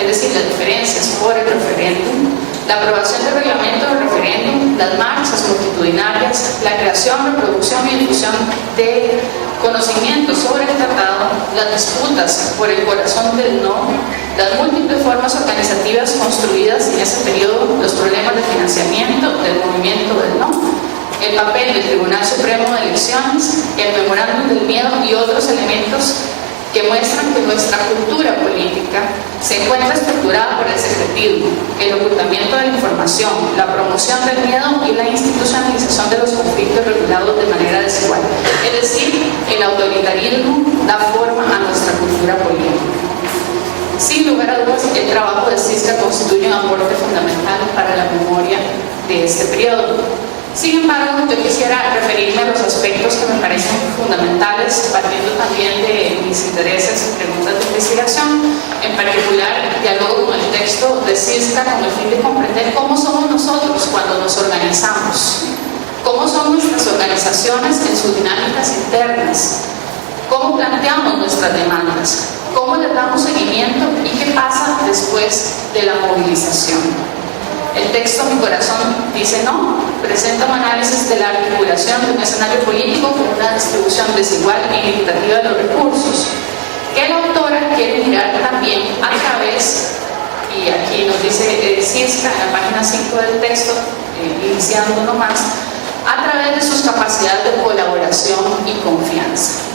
es decir, las diferencias por el referéndum, la aprobación del reglamento del referéndum, las marchas multitudinarias, la creación, reproducción y difusión de conocimientos sobre el tratado, las disputas por el corazón del no, las múltiples formas organizativas construidas en ese periodo, los problemas de financiamiento del movimiento del no, el papel del Tribunal Supremo de Elecciones, el memorándum del miedo y otros elementos que muestran que nuestra cultura política se encuentra estructurada por el secretismo, el ocultamiento de la información, la promoción del miedo y la institucionalización de los conflictos regulados de manera desigual. Es decir, el autoritarismo da forma a nuestra cultura política. Sin lugar a dudas, el trabajo de Sisca constituye un aporte fundamental para la memoria de este periodo. Sin embargo, yo quisiera referirme a los aspectos que me parecen fundamentales, partiendo también de mis intereses y preguntas de investigación. En particular, diálogo con el texto de Sisca con el fin de comprender cómo somos nosotros cuando nos organizamos, cómo son nuestras organizaciones en sus dinámicas internas, cómo planteamos nuestras demandas, cómo les damos seguimiento y qué pasa después de la movilización. El texto Mi corazón dice no presenta un análisis de la articulación de un escenario político con una distribución desigual e inequitativa de los recursos, que la autora quiere mirar también a través, y aquí nos dice Sisca en la página 5 del texto, iniciando nomás, a través de sus capacidades de colaboración y confianza.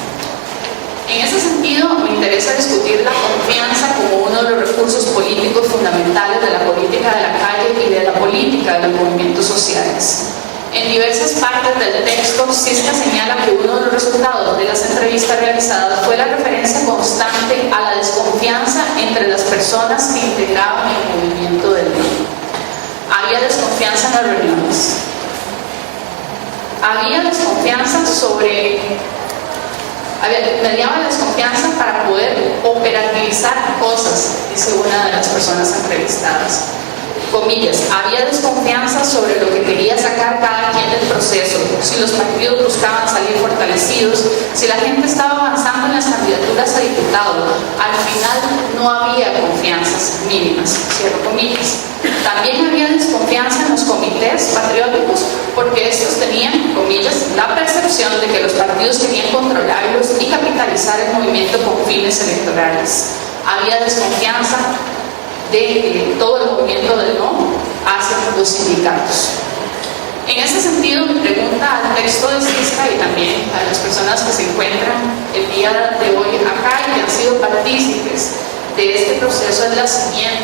En ese sentido, me interesa discutir la confianza como uno de los recursos políticos fundamentales de la política de la calle y de la política de los movimientos sociales. En diversas partes del texto, Sisca señala que uno de los resultados de las entrevistas realizadas fue la referencia constante a la desconfianza entre las personas que integraban el movimiento del no. Había desconfianza en las reuniones. Había desconfianza mediaba la desconfianza para poder operativizar cosas, dice una de las personas entrevistadas. Comillas, había desconfianza sobre lo que quería sacar cada quien del proceso, si los partidos buscaban salir fortalecidos, si la gente estaba avanzando en las candidaturas a diputado. Al final no había confianzas mínimas, cierro comillas. También había desconfianza en los comités patrióticos porque estos tenían, comillas, la percepción de que los partidos querían controlarlos y capitalizar el movimiento con fines electorales. Había desconfianza de todo el movimiento del no hacia los sindicatos. En ese sentido, mi pregunta al texto de Sisca y también a las personas que se encuentran el día de hoy acá y que han sido partícipes de este proceso es la siguiente.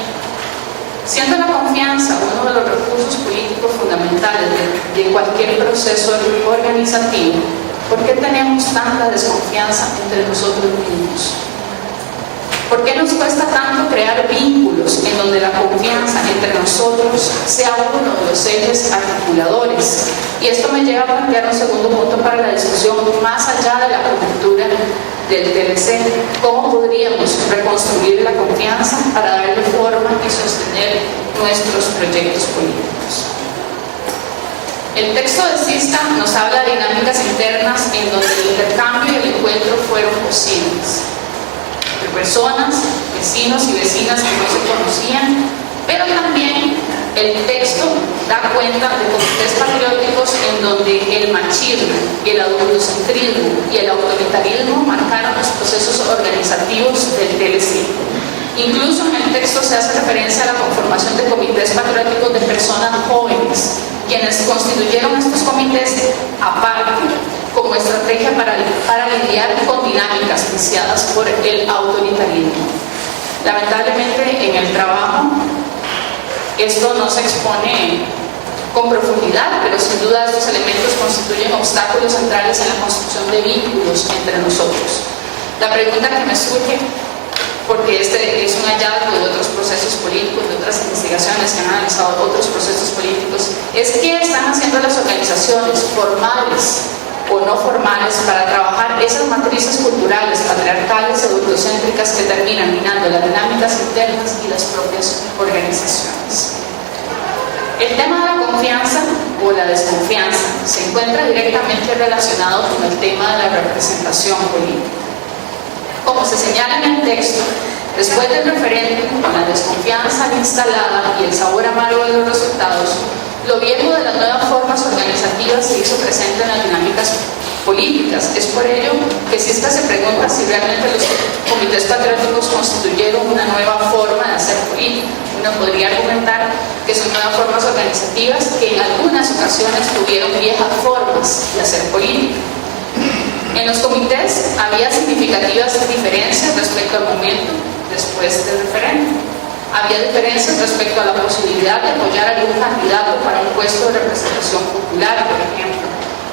Siendo la confianza uno de los recursos políticos fundamentales de cualquier proceso organizativo, ¿por qué tenemos tanta desconfianza entre nosotros mismos? ¿Por qué nos cuesta tanto crear vínculos en donde la confianza entre nosotros sea uno de los ejes articuladores? Y esto me lleva a plantear un segundo punto para la discusión, más allá de la coyuntura del TLC. ¿Cómo podríamos reconstruir la confianza para darle forma y sostener nuestros proyectos políticos? El texto de Cisca nos habla de dinámicas internas en donde el intercambio y el encuentro fueron posibles. Entre personas, vecinos y vecinas que no se conocían, pero también el texto da cuenta de comités patrióticos en donde el machismo, el adultocentrismo y el autoritarismo marcaron los procesos organizativos del TLC. Incluso en el texto se hace referencia a la conformación de comités patrióticos de personas jóvenes, quienes constituyeron estos comités aparte como estrategia para lidiar con dinámicas viciadas por el autoritarismo. Lamentablemente en el trabajo esto no se expone con profundidad, pero sin duda estos elementos constituyen obstáculos centrales en la construcción de vínculos entre nosotros. La pregunta que me surge, porque este es un hallazgo de otros procesos políticos, de otras investigaciones que han analizado otros procesos políticos, es qué están haciendo las organizaciones formales o no formales para trabajar esas matrices culturales, patriarcales, adultocéntricas que terminan minando las dinámicas internas y las propias organizaciones. El tema de la confianza o la desconfianza se encuentra directamente relacionado con el tema de la representación política. Como se señala en el texto, después del referéndum, con la desconfianza instalada y el sabor amargo de los resultados, lo viejo de las nuevas formas organizativas se hizo presente en las dinámicas políticas. Es por ello que Cisca se pregunta si realmente los comités patrióticos constituyeron una nueva forma de hacer política. Uno podría argumentar que son nuevas formas organizativas que en algunas ocasiones tuvieron viejas formas de hacer política. En los comités había significativas diferencias respecto al momento después del referéndum. Había diferencias respecto a la posibilidad de apoyar a algún candidato para un puesto de representación popular, por ejemplo,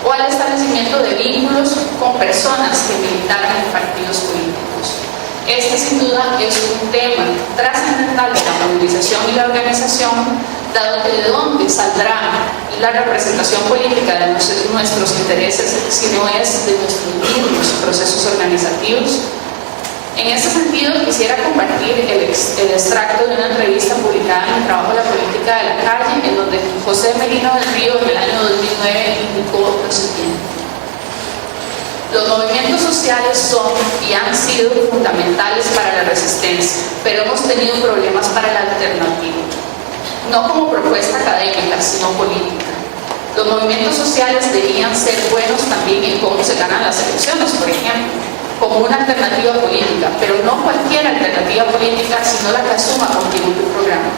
o al establecimiento de vínculos con personas que militaran en partidos políticos. Este, sin duda, es un tema trascendental de la movilización y la organización, dado que de dónde saldrá la representación política de nuestros intereses si no es de nuestros mismos procesos organizativos. En este sentido, quisiera compartir el extracto de una entrevista publicada en el trabajo La política de la calle, en donde José Merino del Río, en el año 2009, indicó lo siguiente: los movimientos sociales son y han sido fundamentales para la resistencia, pero hemos tenido problemas para la alternativa, no como propuesta académica, sino política. Los movimientos sociales debían ser buenos también en cómo se ganan las elecciones, por ejemplo, como una alternativa política, pero no cualquier alternativa política, sino la que asuma contigo tu programa.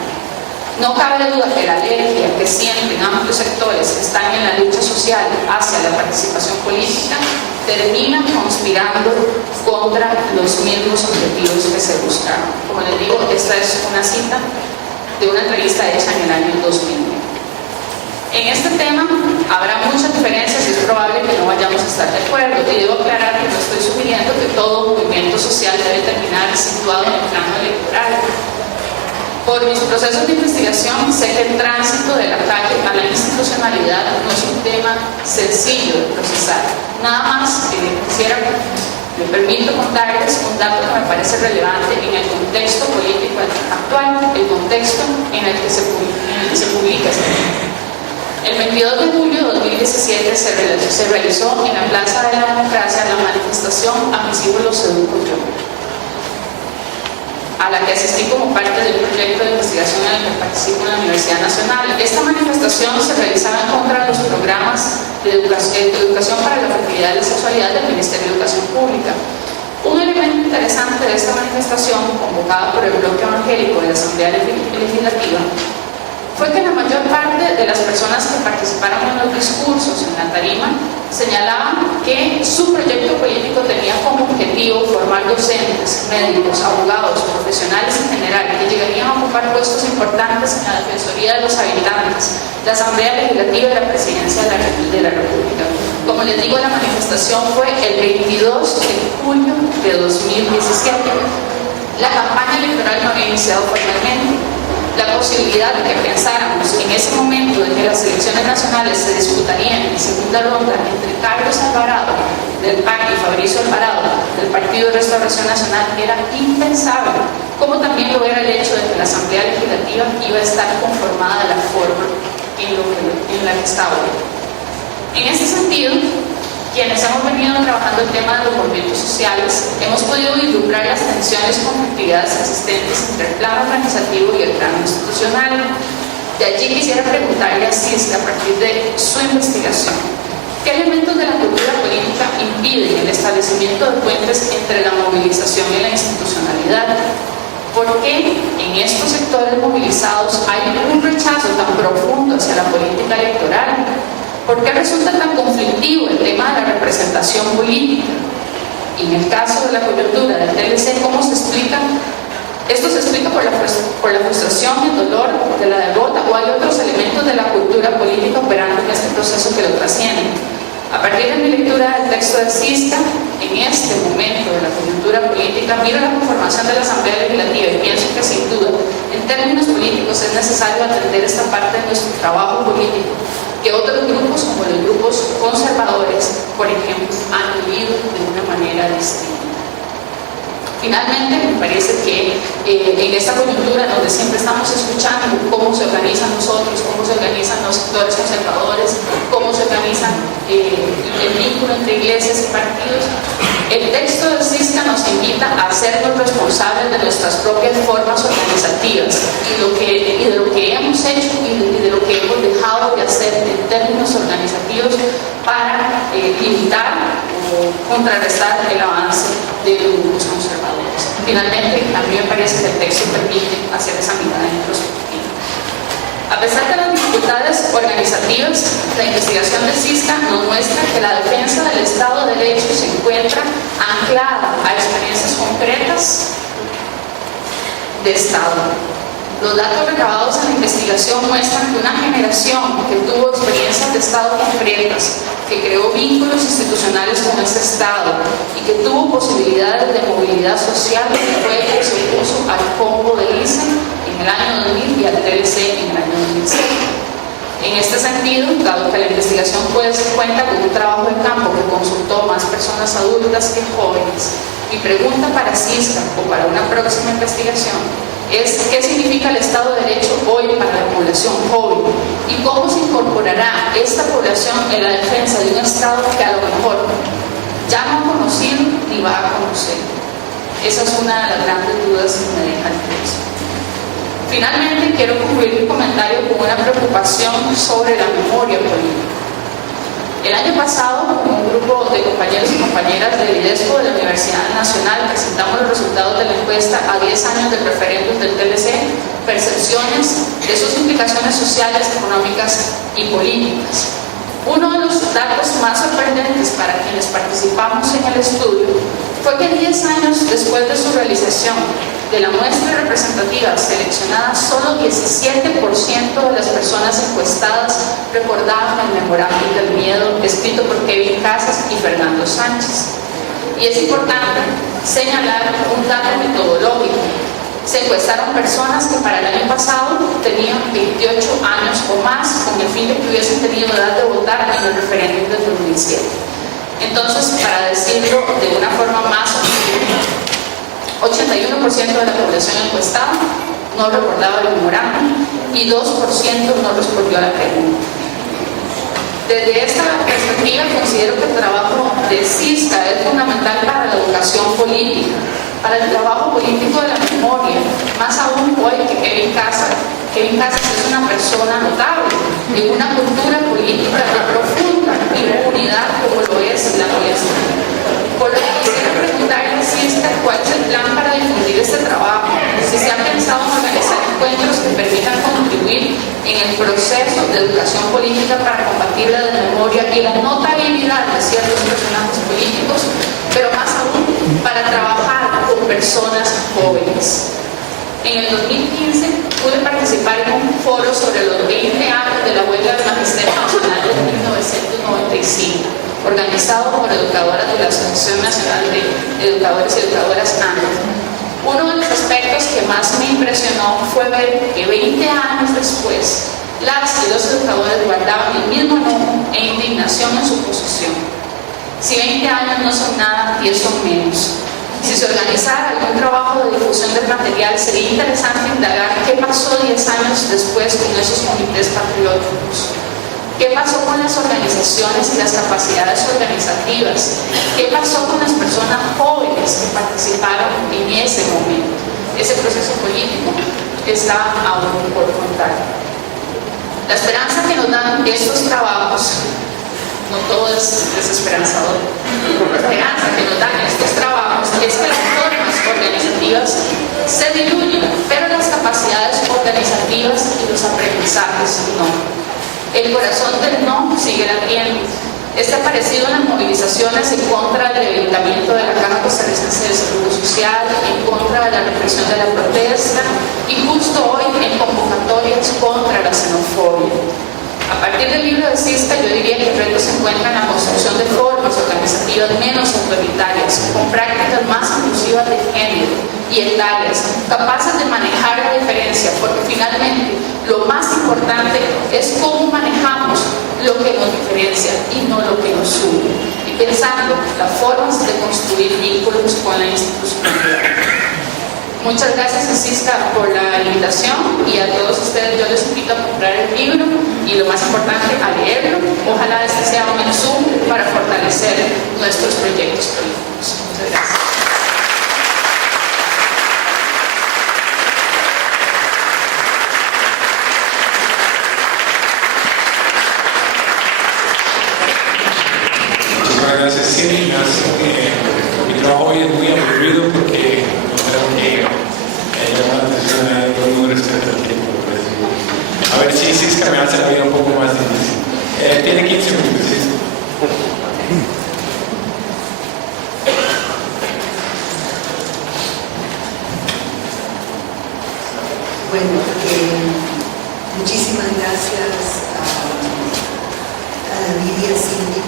No cabe duda que la alergia que sienten amplios sectores que están en la lucha social hacia la participación política termina conspirando contra los mismos objetivos que se buscaron. Como les digo, esta es una cita de una entrevista hecha en el año 2000. En este tema habrá muchas diferencias y es probable que no vayamos a estar de acuerdo. Y debo aclarar que no estoy sugiriendo que todo movimiento social debe terminar situado en el plano electoral. Por mis procesos de investigación sé que el tránsito de la calle a la institucionalidad no es un tema sencillo de procesar. Nada más me permito contarles un dato que me parece relevante en el contexto político actual, el contexto en el que se publica este tema. El 22 de julio de 2017 se realizó en la Plaza de la Democracia la manifestación A mis hijos los educo yo, a la que asistí como parte del proyecto de investigación en el que participo en la Universidad Nacional. Esta manifestación se realizaba en contra de los programas de educación para la fertilidad y la sexualidad del Ministerio de Educación Pública. Un elemento interesante de esta manifestación, convocada por el bloque evangélico de la Asamblea Legislativa, fue que la mayor parte de las personas que participaron en los discursos en la tarima señalaban que su proyecto político tenía como objetivo formar docentes, médicos, abogados, profesionales en general, que llegarían a ocupar puestos importantes en la Defensoría de los Habitantes, la Asamblea Legislativa y la Presidencia de la República. Como les digo, la manifestación fue el 22 de julio de 2017. La campaña electoral no había iniciado formalmente. La posibilidad de que pensáramos en ese momento de que las elecciones nacionales se disputarían en segunda ronda entre Carlos Alvarado del PAC y Fabricio Alvarado del Partido de Restauración Nacional era impensable, como también lo era el hecho de que la Asamblea Legislativa iba a estar conformada de la forma en la que estaba. En este sentido, quienes hemos venido trabajando el tema de los movimientos sociales, hemos podido vislumbrar las tensiones y conflictividades existentes entre el plano organizativo y el plano institucional. De allí quisiera preguntarle a Cisca, a partir de su investigación, ¿qué elementos de la cultura política impiden el establecimiento de puentes entre la movilización y la institucionalidad? ¿Por qué en estos sectores movilizados hay un rechazo tan profundo hacia la política electoral? ¿Por qué resulta tan conflictivo el tema de la representación política? Y en el caso de la coyuntura del TLC, ¿cómo se explica? ¿Esto se explica por la frustración y el dolor de la derrota, o hay otros elementos de la cultura política operando en este proceso que lo trascienden? A partir de mi lectura del texto de Cisca, en este momento de la coyuntura política, miro la conformación de la Asamblea Legislativa y pienso que sin duda, en términos políticos, es necesario atender esta parte de nuestro trabajo político, que otros grupos, como los grupos conservadores, por ejemplo, han vivido de una manera distinta. Finalmente, me parece que en esta coyuntura donde siempre estamos escuchando cómo se organizan nosotros, cómo se organizan los sectores conservadores, cómo se organizan el vínculo entre iglesias y partidos, el texto de Cisca nos invita a hacernos responsables de nuestras propias formas organizativas y de lo que hemos hecho y de lo que hemos dejado de hacer en términos organizativos para limitar o contrarrestar el avance de los grupos conservadores. Finalmente, a mí me parece que el texto permite hacer esa mirada introspectiva. A pesar de las dificultades organizativas, la investigación de Cisca nos muestra que la defensa del Estado de Derecho se encuentra anclada a experiencias concretas de Estado. Los datos recabados en la investigación muestran que una generación que tuvo experiencias de Estado concretas, que creó vínculos institucionales con ese Estado y que tuvo posibilidades de movilidad social, fue que se opuso al combo del ICE en el año 2000 y al TLC en el año 2007. En este sentido, dado que la investigación cuenta con un trabajo de campo que consultó más personas adultas que jóvenes, mi pregunta para Cisca o para una próxima investigación es ¿qué significa el Estado de Derecho hoy para la población joven? ¿Y cómo se incorporará esta población en la defensa de un Estado que a lo mejor ya no ha conocido ni va a conocer? Esa es una de las grandes dudas que me deja el texto. Finalmente, quiero concluir mi comentario con una preocupación sobre la memoria política. El año pasado, con un grupo de compañeros y compañeras del IDESCO de la Universidad Nacional, presentamos los resultados de la encuesta a 10 años del referéndum del TLC, percepciones de sus implicaciones sociales, económicas y políticas. Uno de los datos más sorprendentes para quienes participamos en el estudio fue que 10 años después de su realización, de la muestra representativa seleccionada, solo 17% de las personas encuestadas recordaban el memorándum del miedo escrito por Kevin Casas y Fernando Sánchez. Y es importante señalar un dato metodológico. Se encuestaron personas que para el año pasado tenían 28 años o más, con el fin de que hubiesen tenido edad de votar en el referéndum del 2007. Entonces, para decirlo de una forma más objetiva, 81% de la población encuestada no recordaba el memorándum y 2% no respondió a la pregunta. Desde esta perspectiva, considero que el trabajo de Cisca es fundamental para la educación política, para el trabajo político de la memoria, más aún hoy que Kevin Casas es una persona notable, en una cultura política de profunda impunidad como lo es la nuestra. Por lo que quisiera preguntarle a Cisca cuál es el plan para difundir este trabajo, si se ha pensado en organizar encuentros que permitan contribuir en el proceso de educación política para combatir la desmemoria y la notabilidad de ciertos personajes políticos, pero más aún para trabajar con personas jóvenes. En el 2015 pude participar en un foro sobre los 20 años de la huelga del Magisterio Nacional de 1995, organizado por educadoras de la Asociación Nacional de Educadores y Educadoras ANDE. Uno de los aspectos que más me impresionó fue ver que 20 años después, las y los educadores guardaban el mismo enojo e indignación en su posición. Si 20 años no son nada, 10 son menos. Si se organizara algún trabajo de difusión del material, sería interesante indagar qué pasó 10 años después con esos comités patrióticos. ¿Qué pasó con las organizaciones y las capacidades organizativas? ¿Qué pasó con las personas jóvenes que participaron en ese momento? Ese proceso político está aún por contar. La esperanza que nos dan estos trabajos, no todo es desesperanzador, la esperanza que nos dan estos trabajos es que las formas organizativas se diluyen, pero las capacidades organizativas y los aprendizajes no. El corazón del no sigue latiendo. Este ha aparecido en las movilizaciones en contra del debilitamiento de la Caja Costarricense de Seguro Social, en contra de la represión de la protesta y justo hoy en convocatorias contra la xenofobia. A partir del libro de Sisca, yo diría que el reto se encuentra en la construcción de formas organizativas menos autoritarias, con prácticas más inclusivas de género y etarias, capaces de manejar la diferencia, porque finalmente lo más importante es cómo manejamos lo que nos diferencia y no lo que nos une, y pensando las formas de construir vínculos con la institucionalidad. Muchas gracias a Sisca por la invitación y a todos ustedes yo les invito a comprar el libro y lo más importante a leerlo. Ojalá este sea un insumo para fortalecer nuestros proyectos políticos. Muchas gracias. Muchas gracias, Cindy. Mi trabajo hoy es muy aburrido porque creo que llama la atención a todo el mundo respecto al tiempo. A ver si Sisca me hace la vida un poco más difícil. Tiene 15 minutos, Sisca. Bueno, muchísimas gracias a David y a Cindy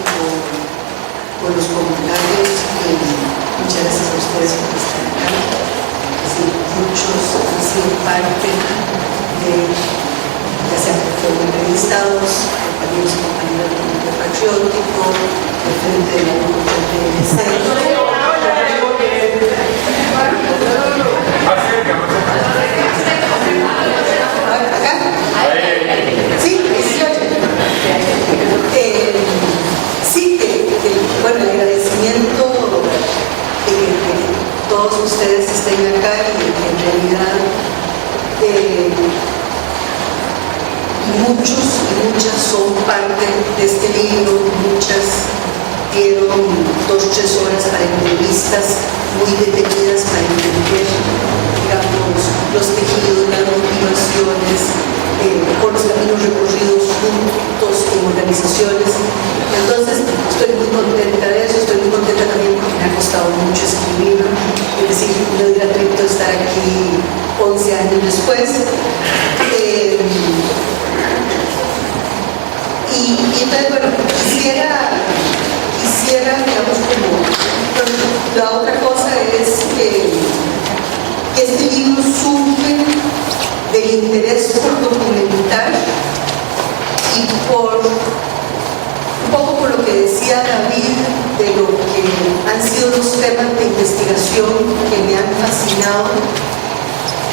por los comentarios y muchas gracias a ustedes por estar acá. Muchos han sido parte de, ya sea que fueron entrevistados, compañeros y compañeras del Movimiento Patriótico, del Frente de la Lucha del bueno, el agradecimiento de que todos ustedes estén acá y de que en realidad muchos y muchas son parte de este libro, muchas dieron 2 o 3 horas para entrevistas muy detenidas para entender, digamos, los tejidos, las motivaciones, por los caminos recorridos juntos en organizaciones. Entonces, estoy muy contenta de eso, estoy muy contenta también porque me ha costado mucho escribir, es decir, no hubiera atrevido a estar aquí 11 años después. Y entonces, bueno, quisiera, digamos, como la otra cosa es que este libro surge del interés por documentar y por un poco por lo que decía David de lo que han sido los temas de investigación que me han fascinado,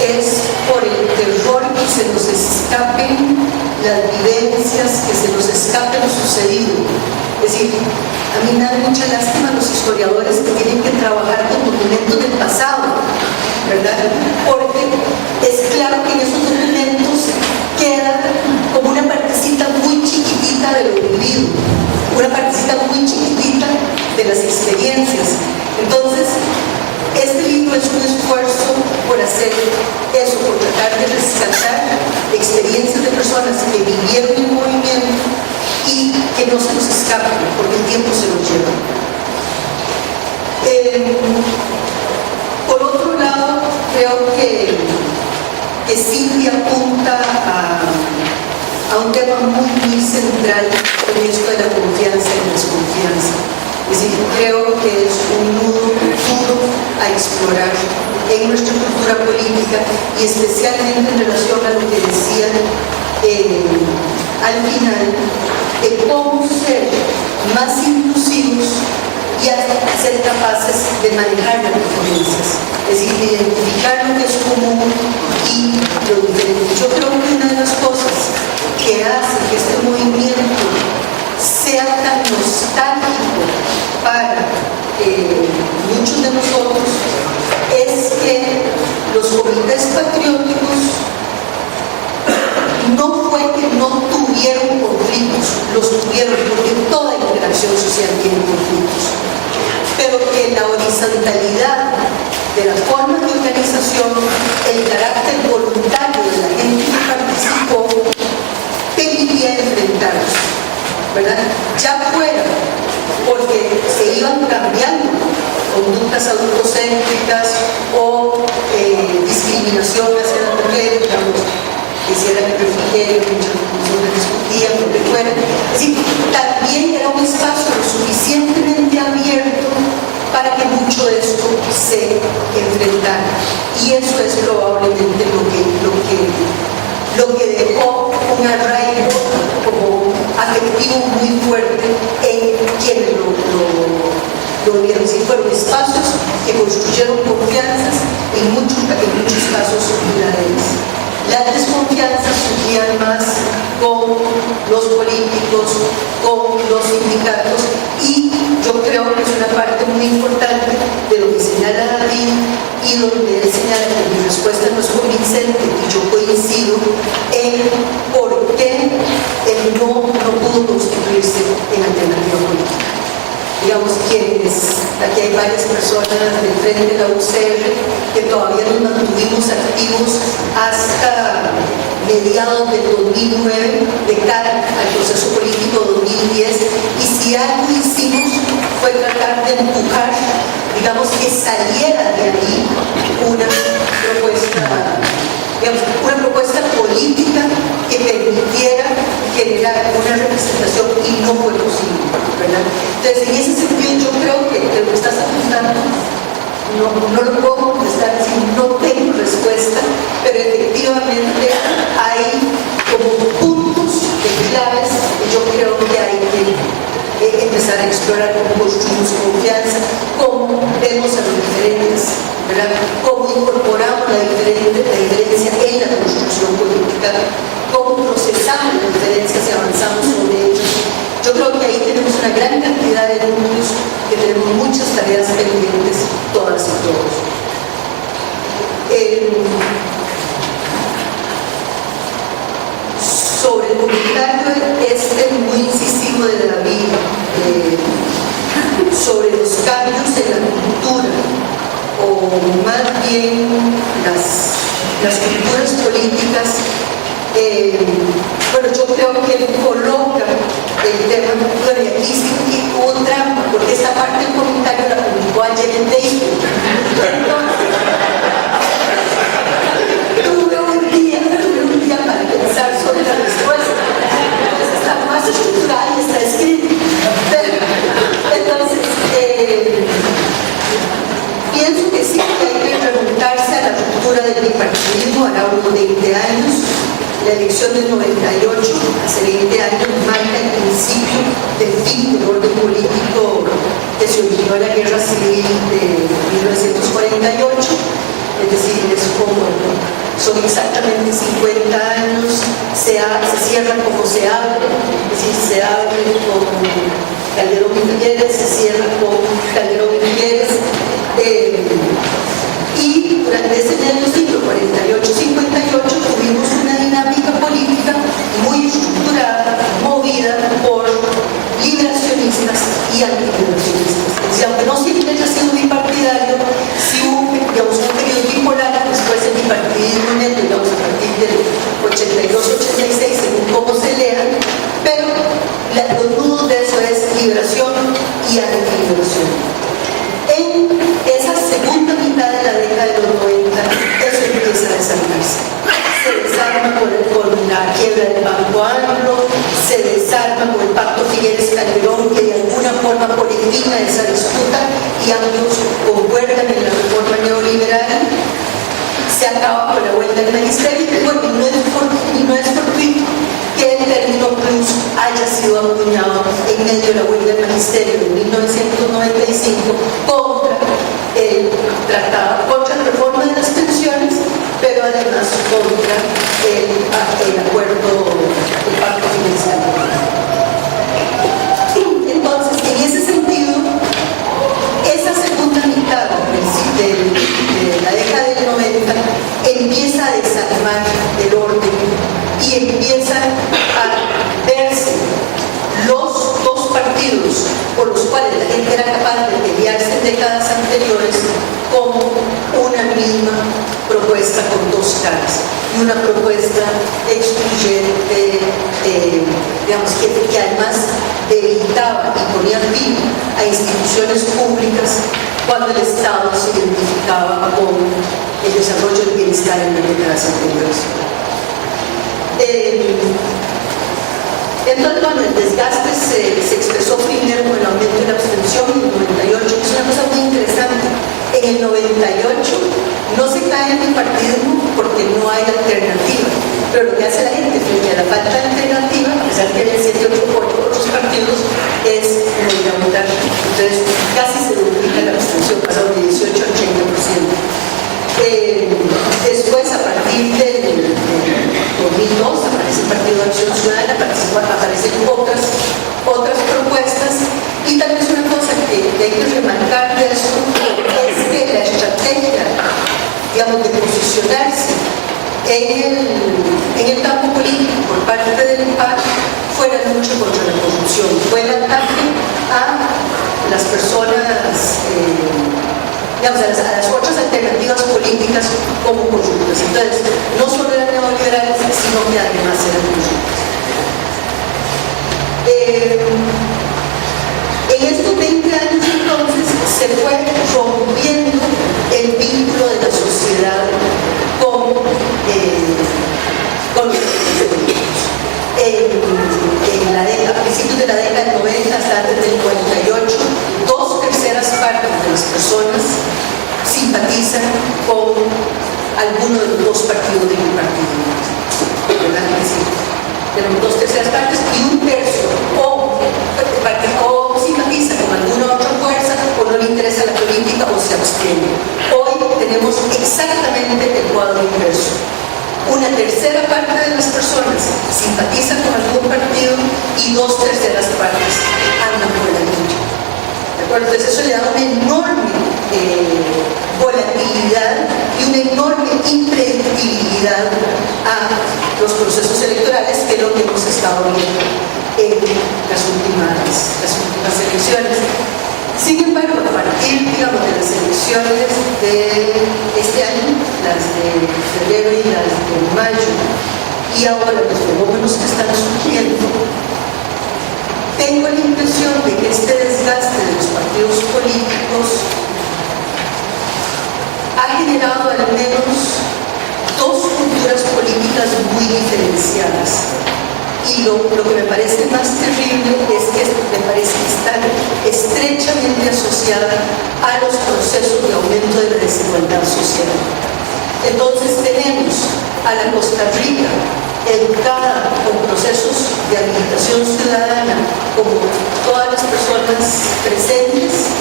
es por el terror que se nos escapen las vivencias, que se nos escape lo sucedido. Es decir, a mí me da mucha lástima los historiadores que tienen que trabajar con documentos del pasado, ¿verdad? Porque es claro que en esos documentos queda como una partecita muy chiquitita de lo vivido, una partecita muy chiquitita de las experiencias. Entonces, este libro es un esfuerzo por hacer eso, por tratar de rescatar experiencias de personas que vivieron el movimiento y que no se nos escapan, porque el tiempo se los lleva. Por otro lado, creo que Silvia apunta a un tema muy central en esto de la confianza y la desconfianza. Es decir, creo que es un nudo duro a explorar en nuestra cultura política y especialmente en relación a lo que decían al final, de cómo ser más inclusivos y ser capaces de manejar las diferencias, es decir, identificar lo que es común y lo diferente. Yo creo que una de las cosas que hace que este movimiento los tuvieron, porque toda interacción social tiene conflictos, pero que la horizontalidad de la forma de organización, el carácter voluntario de la gente que participó, permitía enfrentarlos, ¿verdad? Ya fuera porque se iban cambiando conductas autocéntricas o discriminación hacia las mujeres, digamos, que hicieran el refrigerio, muchas personas discutían, lo que fuera. Es decir, también era un espacio lo suficientemente abierto para que mucho de esto se enfrentara. Y eso es probablemente lo que dejó un arraigo como afectivo muy fuerte en quienes lo vieron. Sí, fueron espacios que construyeron confianzas, en muchos casos duraderas. Las desconfianzas surgían más con los políticos, con los sindicatos, y yo creo que es una parte muy importante de lo que señala David y donde él señala que mi respuesta no es convincente, y yo coincido en por qué él no pudo constituirse en alternativa política. Digamos, aquí hay varias personas del frente de la UCR que todavía nos mantuvimos activos hasta mediados del 2009 de cara al proceso político 2010, y si algo hicimos fue tratar de empujar, digamos, que saliera de ahí una propuesta política que permitiera generar una representación, y no fue posible, ¿verdad? Entonces, en ese sentido, yo creo que lo que estás apuntando no lo puedo contestar, no tengo respuesta, pero efectivamente hay como puntos de claves que yo creo que hay que empezar a explorar: cómo construimos confianza, cómo vemos a los diferentes, ¿verdad? Cómo incorporamos la diferencia en la construcción política, cómo procesamos las diferencias y avanzamos sobre ellas. Yo creo que ahí tenemos una gran cantidad de números, que tenemos muchas tareas pendientes, todas y todos. Sobre el comentario muy incisivo de David, sobre los cambios en la cultura, o más bien las culturas políticas, bueno, yo creo que él coloca el tema, bueno, y aquí sí hubo trampa, porque esta parte del comentario la publicó ayer en Facebook. Tuve un día para pensar sobre la respuesta. Entonces, está más estructural y está escrito. Entonces, pienso que sí, que hay que remontarse a la ruptura del bipartidismo, hará unos 20 años. La elección del 98, hace 20 años, marca el principio del fin del orden político que se originó en la Guerra Civil de 1948, es decir, son exactamente 50 años, se cierra como se abre, es decir, se abre con Calderón y Figueres, se cierra con Calderón y Figueres, y durante ese medio siglo, 48-58, tuvimos una dinámica política muy estructurada, movida por liberacionistas y antiliberacionistas. Es decir, aunque no siempre haya sido bipartidario, sí hubo, digamos, un periodo bipolar, después el bipartidismo neto, digamos, a partir del 82-86, según cómo se lean, pero los nudos de eso es liberación y antiliberación. En esa segunda mitad de la década de los 90, eso empieza a desarmarse. Se desarma con la quiebra del Banco Anglo, se desarma con el Pacto Figueres-Calderón, que de alguna forma polifina esa disputa, y ambos concuerdan en la reforma neoliberal. Se acaba con la huelga del magisterio, y bueno, no es fortuito que el término plus haya sido acuñado en medio de la huelga del magisterio de 1995 contra el tratado, contra la reforma de las pensiones, pero además contra el acuerdo, el pacto financiero. Entonces, en ese sentido, esa segunda mitad de la década del 90 empieza a desarmar el orden y empieza a verse y una propuesta excluyente, digamos, que además debilitaba y ponía fin a instituciones públicas cuando el Estado se identificaba con el desarrollo del bienestar en las décadas anteriores. Entonces, bueno, el desgaste se expresó primero con el aumento de la abstención en el 98, que es una cosa muy interesante. En el 98 no se cae en el partidismo porque no hay alternativa, pero lo que hace la gente frente a la falta de alternativa, a pesar que hay 7 o 8 otros partidos, es no ir a votar. Entonces casi se duplica la abstención, pasó de 18 a 80%. Después, a partir del 2002, aparece el Partido de Acción Ciudadana, aparecen otras propuestas, y tal vez una cosa que hay que remarcar de eso es que la estrategia, digamos, de posicionarse en el campo político por parte del PAC fue la lucha contra la corrupción, fue el ataque a las personas, digamos, a las otras alternativas políticas como corruptas. Entonces, no solo eran neoliberales, sino que además eran corruptas. En estos 20 años entonces se fue rompiendo el vínculo de la sociedad con los políticos. A principios de la década del 90 hasta antes del 98, 2/3 partes de las personas simpatizan con alguno de los dos partidos del partido. ¿Verdad? Tenemos 2/3 partes y 1/3 o simpatiza con alguna otra fuerza o no le interesa la política o se abstiene. Hoy tenemos exactamente el cuadro inverso. 1/3 parte de las personas simpatizan con algún partido y 2/3 partes andan por la lucha. ¿De acuerdo? Entonces eso le da una enorme volatilidad y una enorme impredictibilidad a los procesos electorales, que es lo que hemos estado viendo en las últimas elecciones. Sin embargo, a partir, digamos, de las elecciones de este año, las de febrero y las de mayo, y ahora los fenómenos que están surgiendo, tengo la impresión de que este desgaste de los partidos políticos ha generado al menos dos culturas políticas muy diferenciadas. Y lo que me parece más terrible es que me parece que están estrechamente asociadas a los procesos de aumento de la desigualdad social. Entonces tenemos a la Costa Rica educada con procesos de habilitación ciudadana, como todas las personas presentes,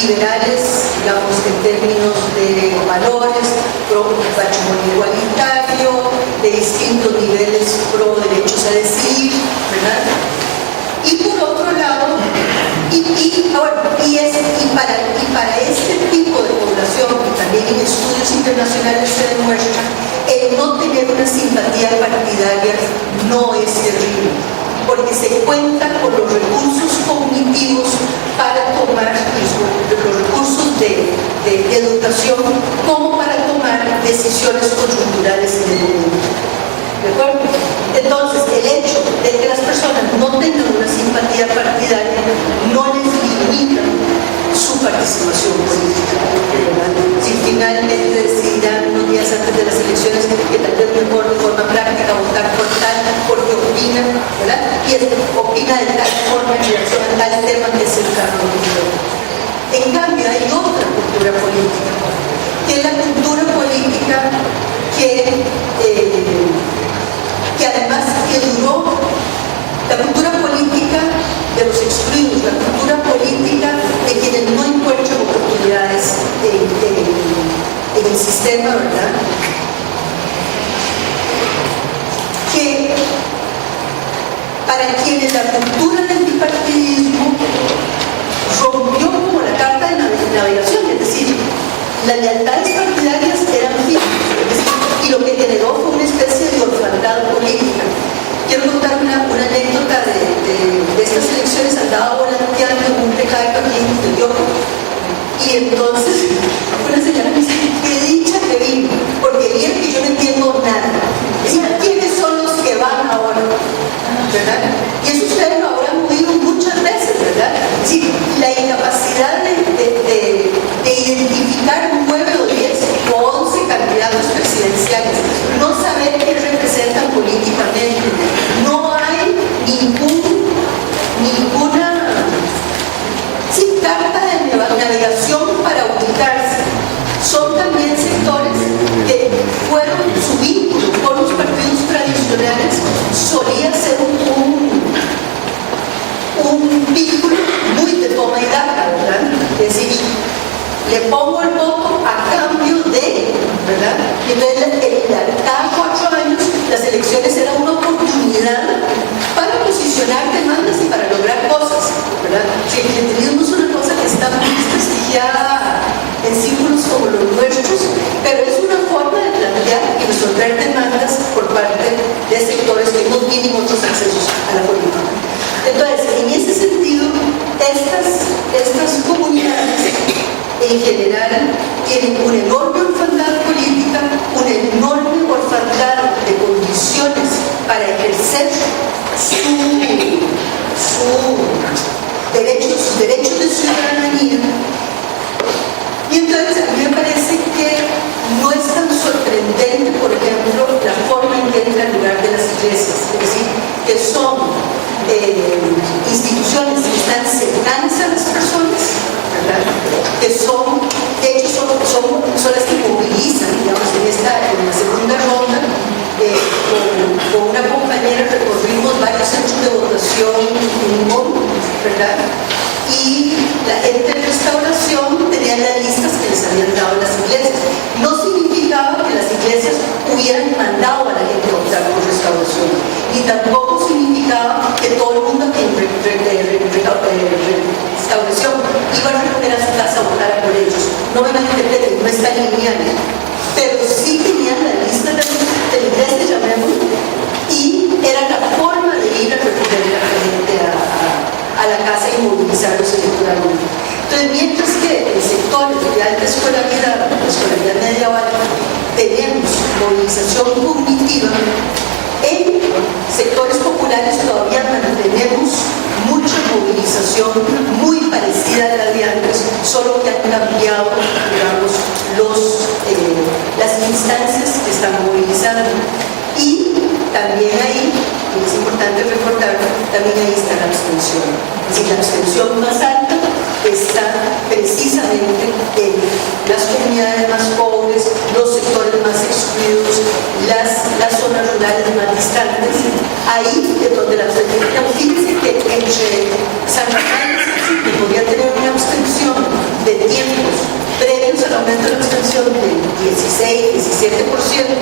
liberales, digamos, en términos de valores, pro patrimonio igualitario, de distintos niveles pro derechos a decidir, ¿verdad? Y por otro lado, para este tipo de población, que también en estudios internacionales se demuestra, el no tener una simpatía partidaria no es terrible, porque se cuenta con los recursos cognitivos para tomar los recursos de educación como para tomar decisiones coyunturales en el momento. ¿De acuerdo? Entonces, el hecho de que las personas no tengan una simpatía partidaria no les limita su participación política, ¿verdad? Si finalmente decidirán unos días antes de las elecciones que tal vez mejor de forma práctica votar por tal porque opinan, ¿verdad? Y opina de tal forma en relación a tal tema que es el cargo político. En cambio, hay otra cultura política, que es la cultura política que además que duró, la cultura política de los excluidos, la cultura política de quienes no encuentran oportunidades en el sistema, ¿verdad? Que para quienes la cultura del bipartidismo rompió como la carta de navegación, es decir, las lealtades partidarias eran firmes, y lo que generó fue una especie de orfandad política. Quiero contar una anécdota de estas elecciones. Andaba volanteando en un recado aquí en New York, y entonces una señora me dice: qué dicha que vino, porque bien que yo no entiendo mandado a la gente a optar por restauración. Y tampoco significaba que todo el mundo que restauración iba a recoger a su casa a votar por ellos. No me malinterpreten, no está lineal, pero sí tenían la lista de iglesia, llamémoslo, y era la forma de ir a recoger a la gente a la casa y movilizarlos electoralmente. Entonces, mientras que en sectores de alta escolaridad, escolaridad media baja, tenemos movilización cognitiva, en sectores populares todavía mantenemos mucha movilización muy parecida a la de antes, solo que han cambiado, digamos, las instancias que están movilizando. Y también ahí, y es importante recordar, también ahí está la abstención. Es decir, la abstención más alta está precisamente en las comunidades más pobres, los sectores más excluidos, las zonas rurales más distantes. Ahí es donde la abstención. Fíjense que entre San Juan que podría tener una abstención de tiempos previos al aumento de la abstención del 16-17%,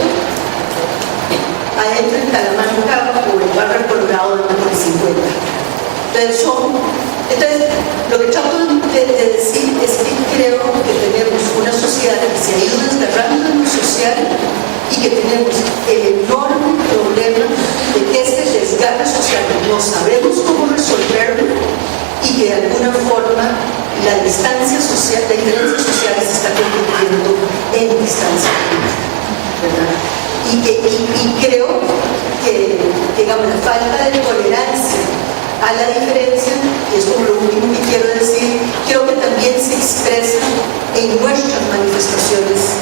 adentro en Talamanca o en Barrio Colorado de más de 50%. Entonces, lo que trato de decir es que creo que tenemos una sociedad que se ha ido desgarrando en lo social y que tenemos el enorme problema de que este desgarre social no sabemos cómo resolverlo y que de alguna forma la distancia social, la diferencia social se está convirtiendo en distancia política, ¿verdad? Y creo que, digamos, la falta de tolerancia a la diferencia, y es como lo último que quiero decir, creo que también se expresa en nuestras manifestaciones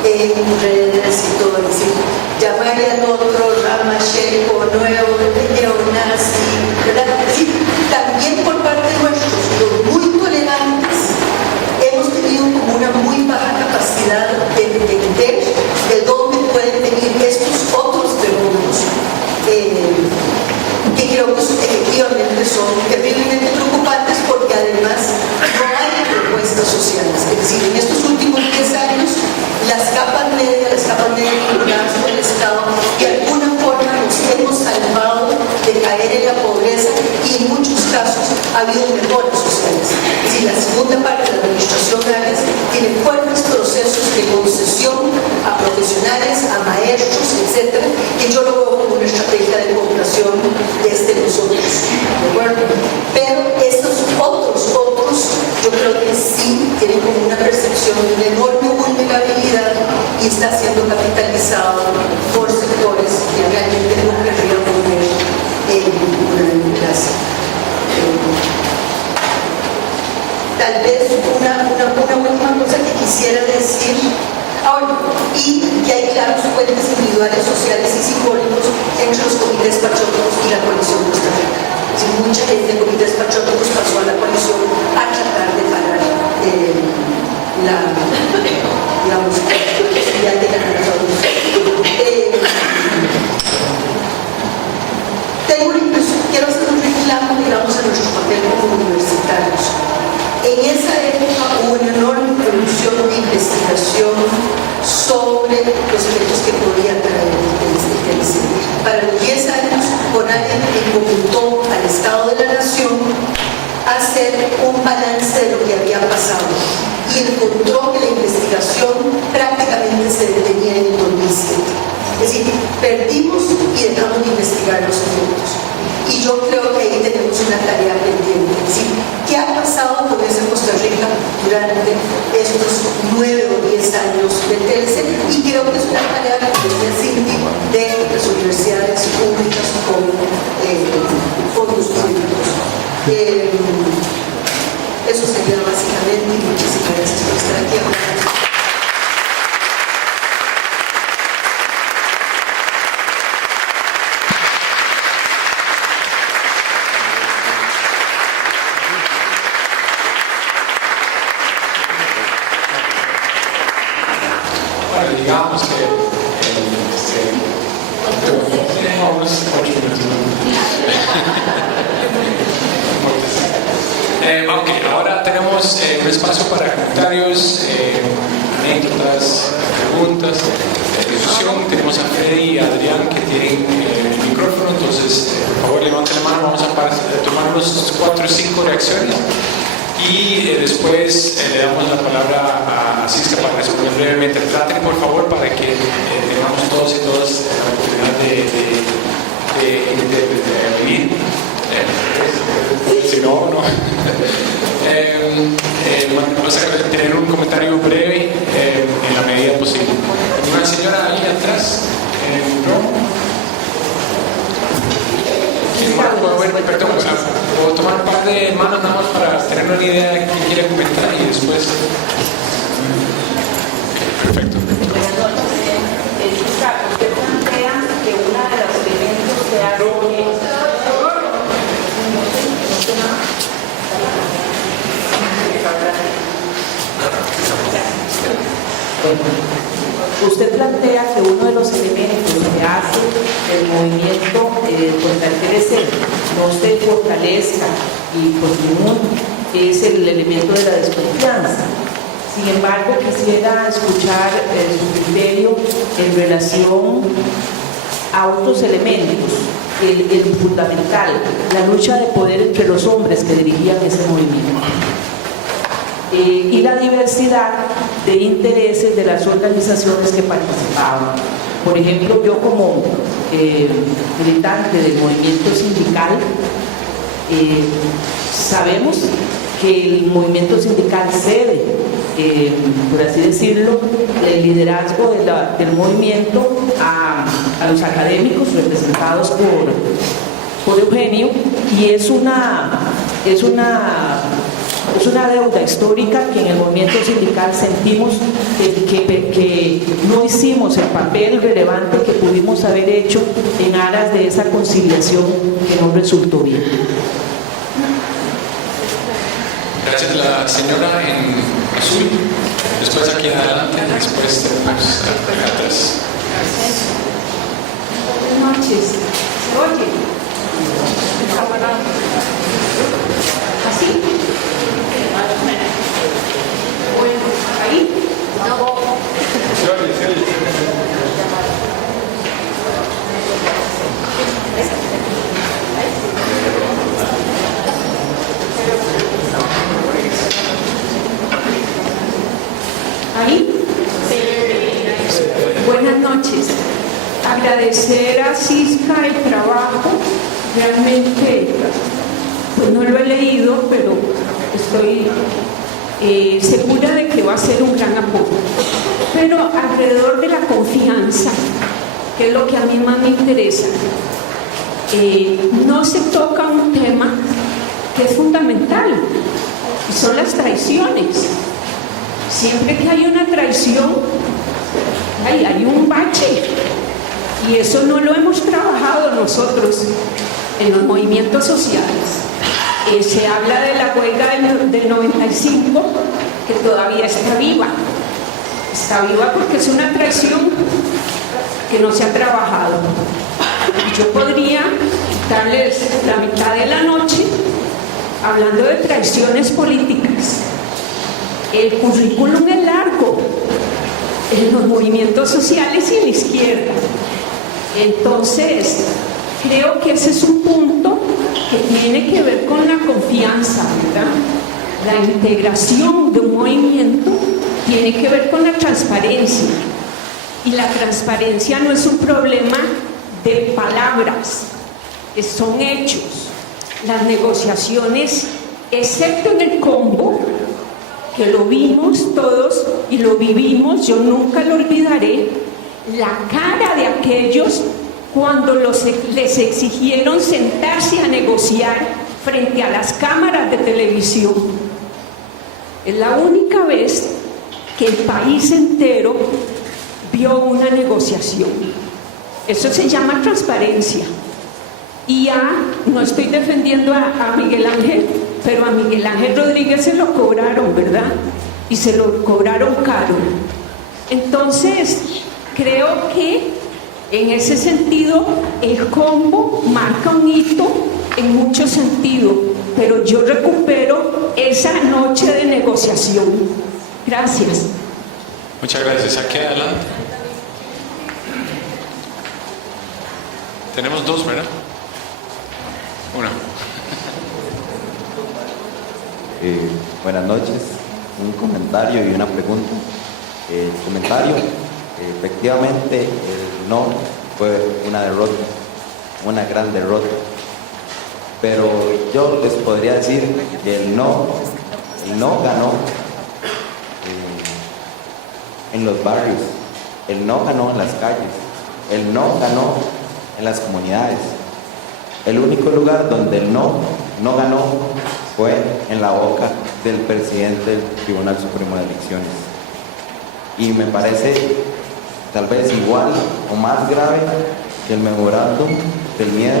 en redes y todo, es decir, llamarle al otro ramacheco, nuevo, neonazi, ¿verdad? Es decir, también por parte de nuestros, los muy tolerantes, hemos tenido como una muy baja capacidad de entender de dónde pueden venir estos otros fenómenos. Que creo que efectivamente son terriblemente preocupantes porque además no hay propuestas sociales. Es decir, en estos últimos 10 años, las capas medias vinculadas con el Estado, de alguna forma nos hemos salvado de caer en la pobreza y en muchos casos ha habido mejoras sociales. Es decir, la segunda parte de la administración Arias tiene fuertes procesos de concesión a profesionales, a maestros, etc., que yo lo veo como una estrategia de cooperación desde nosotros, ¿de acuerdo? Pero estos otros, yo creo que sí tienen como una percepción de una enorme vulnerabilidad y está siendo capitalizado por sectores que realmente no querrían poner en una democracia. Tal vez una última cosa que quisiera decir. Y que hay claros puentes individuales, sociales y simbólicos entre los comités patrióticos y la coalición Costa Rica. Si mucha gente de comités patrióticos pasó a la coalición a tratar de parar la posibilidad de ganar la quiero hacer un reclamo, digamos, a nuestro papel como universitarios. En esa época hubo una enorme producción de investigación sobre los efectos que podía traer el TLC. Para los 10 años, CONADE encomendó al Estado de la Nación hacer un balance de lo que había pasado y encontró que la investigación prácticamente se detenía en el 2007. Es decir, perdimos y dejamos de investigar los efectos. Y yo creo que ahí tenemos una tarea pendiente. Es decir, ¿qué ha pasado con esa Costa Rica durante estos 9 o 10 años del TLC? Y creo que es una tarea que tiene Cindy de las universidades públicas con fondos públicos. Eso sería básicamente, y muchísimas gracias por estar aquí. Digamos que ok, ahora tenemos un espacio para comentarios, anécdotas, preguntas, discusión. Tenemos a Freddy y Adrián, que tienen el micrófono. Entonces, por favor, levanten la mano. Vamos a tomar unos 4 o 5 reacciones. Y después le damos la palabra a Cisca para responder brevemente. Traten, por favor, para que tengamos todos y todas la oportunidad de intervenir. Si no, no. Vamos a tener un comentario breve en la medida posible. Una señora ahí atrás. ¿No? Perdón, puedo tomar un par de manos nada más para tener una idea de quién quiere comentar y después. Perfecto. ¿Usted plantea que uno de los elementos que hace Usted plantea que uno de los elementos que hace el movimiento contra el TLC no se fortalezca y continúe es el elemento de la desconfianza. Sin embargo, quisiera escuchar su criterio en relación a otros elementos, el fundamental, la lucha de poder entre los hombres que dirigían ese movimiento. Y la diversidad de intereses de las organizaciones que participaban. Por ejemplo, yo como militante del movimiento sindical, sabemos que el movimiento sindical cede, por así decirlo, el liderazgo del movimiento a los académicos representados por Eugenio, y es una deuda histórica que en el movimiento sindical sentimos que no hicimos el papel relevante que pudimos haber hecho en aras de esa conciliación que no resultó bien. Gracias, la señora en azul. Después aquí adelante, después tenemos acá atrás. Buenas noches. Oye. ¿Así? Bueno, ahí. ¿Ahí? Buenas noches. Agradecer a Cisca el trabajo. Realmente, pues no lo he leído, pero estoy segura de que va a ser un gran apoyo. Pero alrededor de la confianza, que es lo que a mí más me interesa, no se toca un tema que es fundamental, y son las traiciones. Siempre que hay una traición, hay un bache, y eso no lo hemos trabajado nosotros en los movimientos sociales. Se habla de la huelga del 95, que todavía está viva. Está viva porque es una traición que no se ha trabajado. Yo podría darles la mitad de la noche hablando de traiciones políticas. El currículum es largo en los movimientos sociales y en la izquierda. Entonces, creo que ese es un punto que tiene que ver con la confianza, ¿verdad? La integración de un movimiento tiene que ver con la transparencia. Y la transparencia no es un problema de palabras, son hechos. Las negociaciones, excepto en el combo, que lo vimos todos y lo vivimos, yo nunca lo olvidaré, la cara de aquellos cuando les exigieron sentarse a negociar frente a las cámaras de televisión. Es la única vez que el país entero vio una negociación. Eso se llama transparencia. Y no estoy defendiendo a Miguel Ángel, pero a Miguel Ángel Rodríguez se lo cobraron, ¿verdad? Y se lo cobraron caro. Entonces, creo que en ese sentido, el combo marca un hito en mucho sentido, pero yo recupero esa noche de negociación. Gracias. Muchas gracias. Aquí adelante. Tenemos dos, ¿verdad? Una. Buenas noches, un comentario y una pregunta. El comentario, efectivamente, el no fue una derrota, una gran derrota. Pero yo les podría decir que el no ganó en los barrios, el no ganó en las calles, el no ganó en las comunidades. El único lugar donde el no ganó fue en la boca del presidente del Tribunal Supremo de Elecciones. Y me parece tal vez igual o más grave que el memorándum del miedo,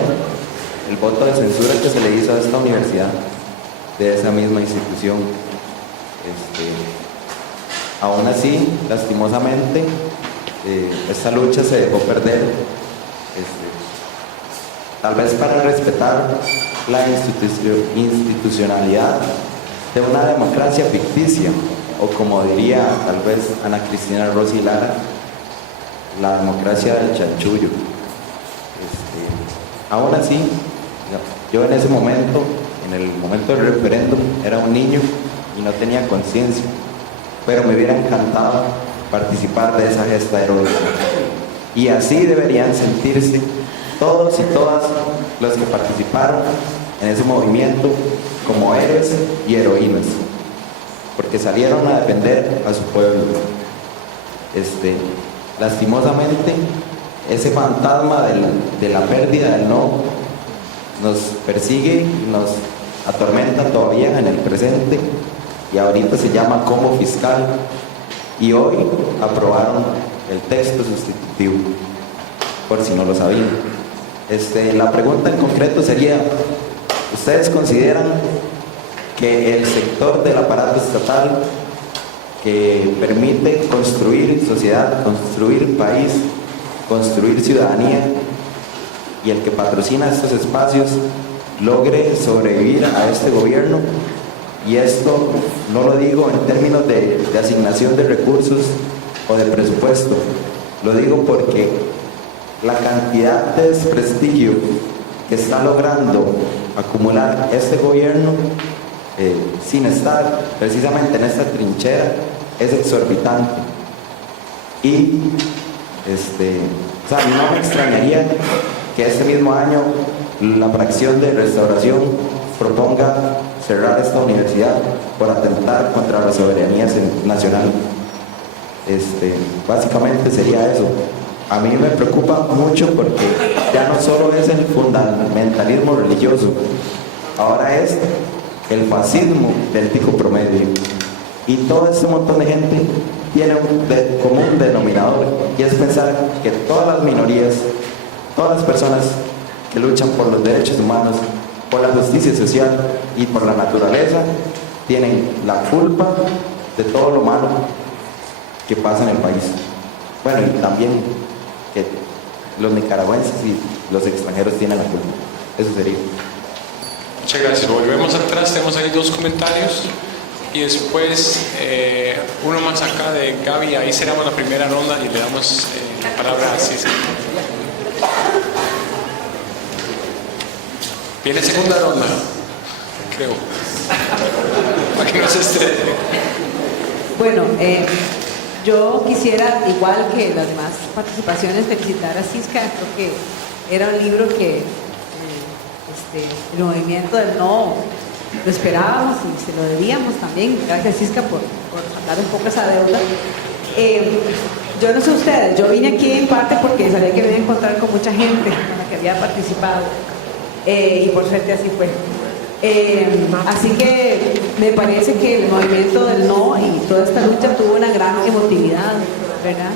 el voto de censura que se le hizo a esta universidad, de esa misma institución. Aún así, lastimosamente, esta lucha se dejó perder, tal vez para respetar la institucionalidad de una democracia ficticia, o como diría tal vez Ana Cristina Rossi Lara, la democracia del chanchullo. Aún así, yo en ese momento, en el momento del referéndum, era un niño y no tenía conciencia, pero me hubiera encantado participar de esa gesta heroica. Y así deberían sentirse todos y todas los que participaron en ese movimiento como héroes y heroínas, porque salieron a defender a su pueblo. Lastimosamente, ese fantasma de la pérdida del no nos persigue y nos atormenta todavía en el presente, y ahorita se llama combo fiscal, y hoy aprobaron el texto sustitutivo, por si no lo sabían. La pregunta en concreto sería: ¿ustedes consideran que el sector del aparato estatal que permite construir sociedad, construir país, construir ciudadanía, y el que patrocina estos espacios, logre sobrevivir a este gobierno? Y esto no lo digo en términos de asignación de recursos o de presupuesto, lo digo porque la cantidad de desprestigio que está logrando acumular este gobierno sin estar precisamente en esta trinchera es exorbitante. Y no me extrañaría que este mismo año la fracción de Restauración proponga cerrar esta universidad por atentar contra la soberanía nacional. Básicamente sería eso. A mí me preocupa mucho porque ya no solo es el fundamentalismo religioso, ahora es el fascismo del tico promedio. Y todo este montón de gente tiene un común denominador, y es pensar que todas las minorías, todas las personas que luchan por los derechos humanos, por la justicia social y por la naturaleza, tienen la culpa de todo lo malo que pasa en el país. Bueno, y también que los nicaragüenses y los extranjeros tienen la culpa. Eso sería. Muchas gracias. Volvemos atrás, tenemos ahí dos comentarios y después uno más acá de Gaby. Ahí cerramos la primera ronda y le damos la palabra a Cisca. Viene segunda ronda, creo, para que no se estrese. Bueno, yo quisiera, igual que las demás participaciones, felicitar a Cisca. Creo que era un libro que el movimiento del no lo esperábamos y se lo debíamos también. Gracias, Cisca, por dar un poco esa deuda. Yo no sé ustedes, yo vine aquí en parte porque sabía que me iba a encontrar con mucha gente con la que había participado, y por suerte así fue. Así que me parece que el movimiento del no y toda esta lucha tuvo una gran emotividad, ¿verdad?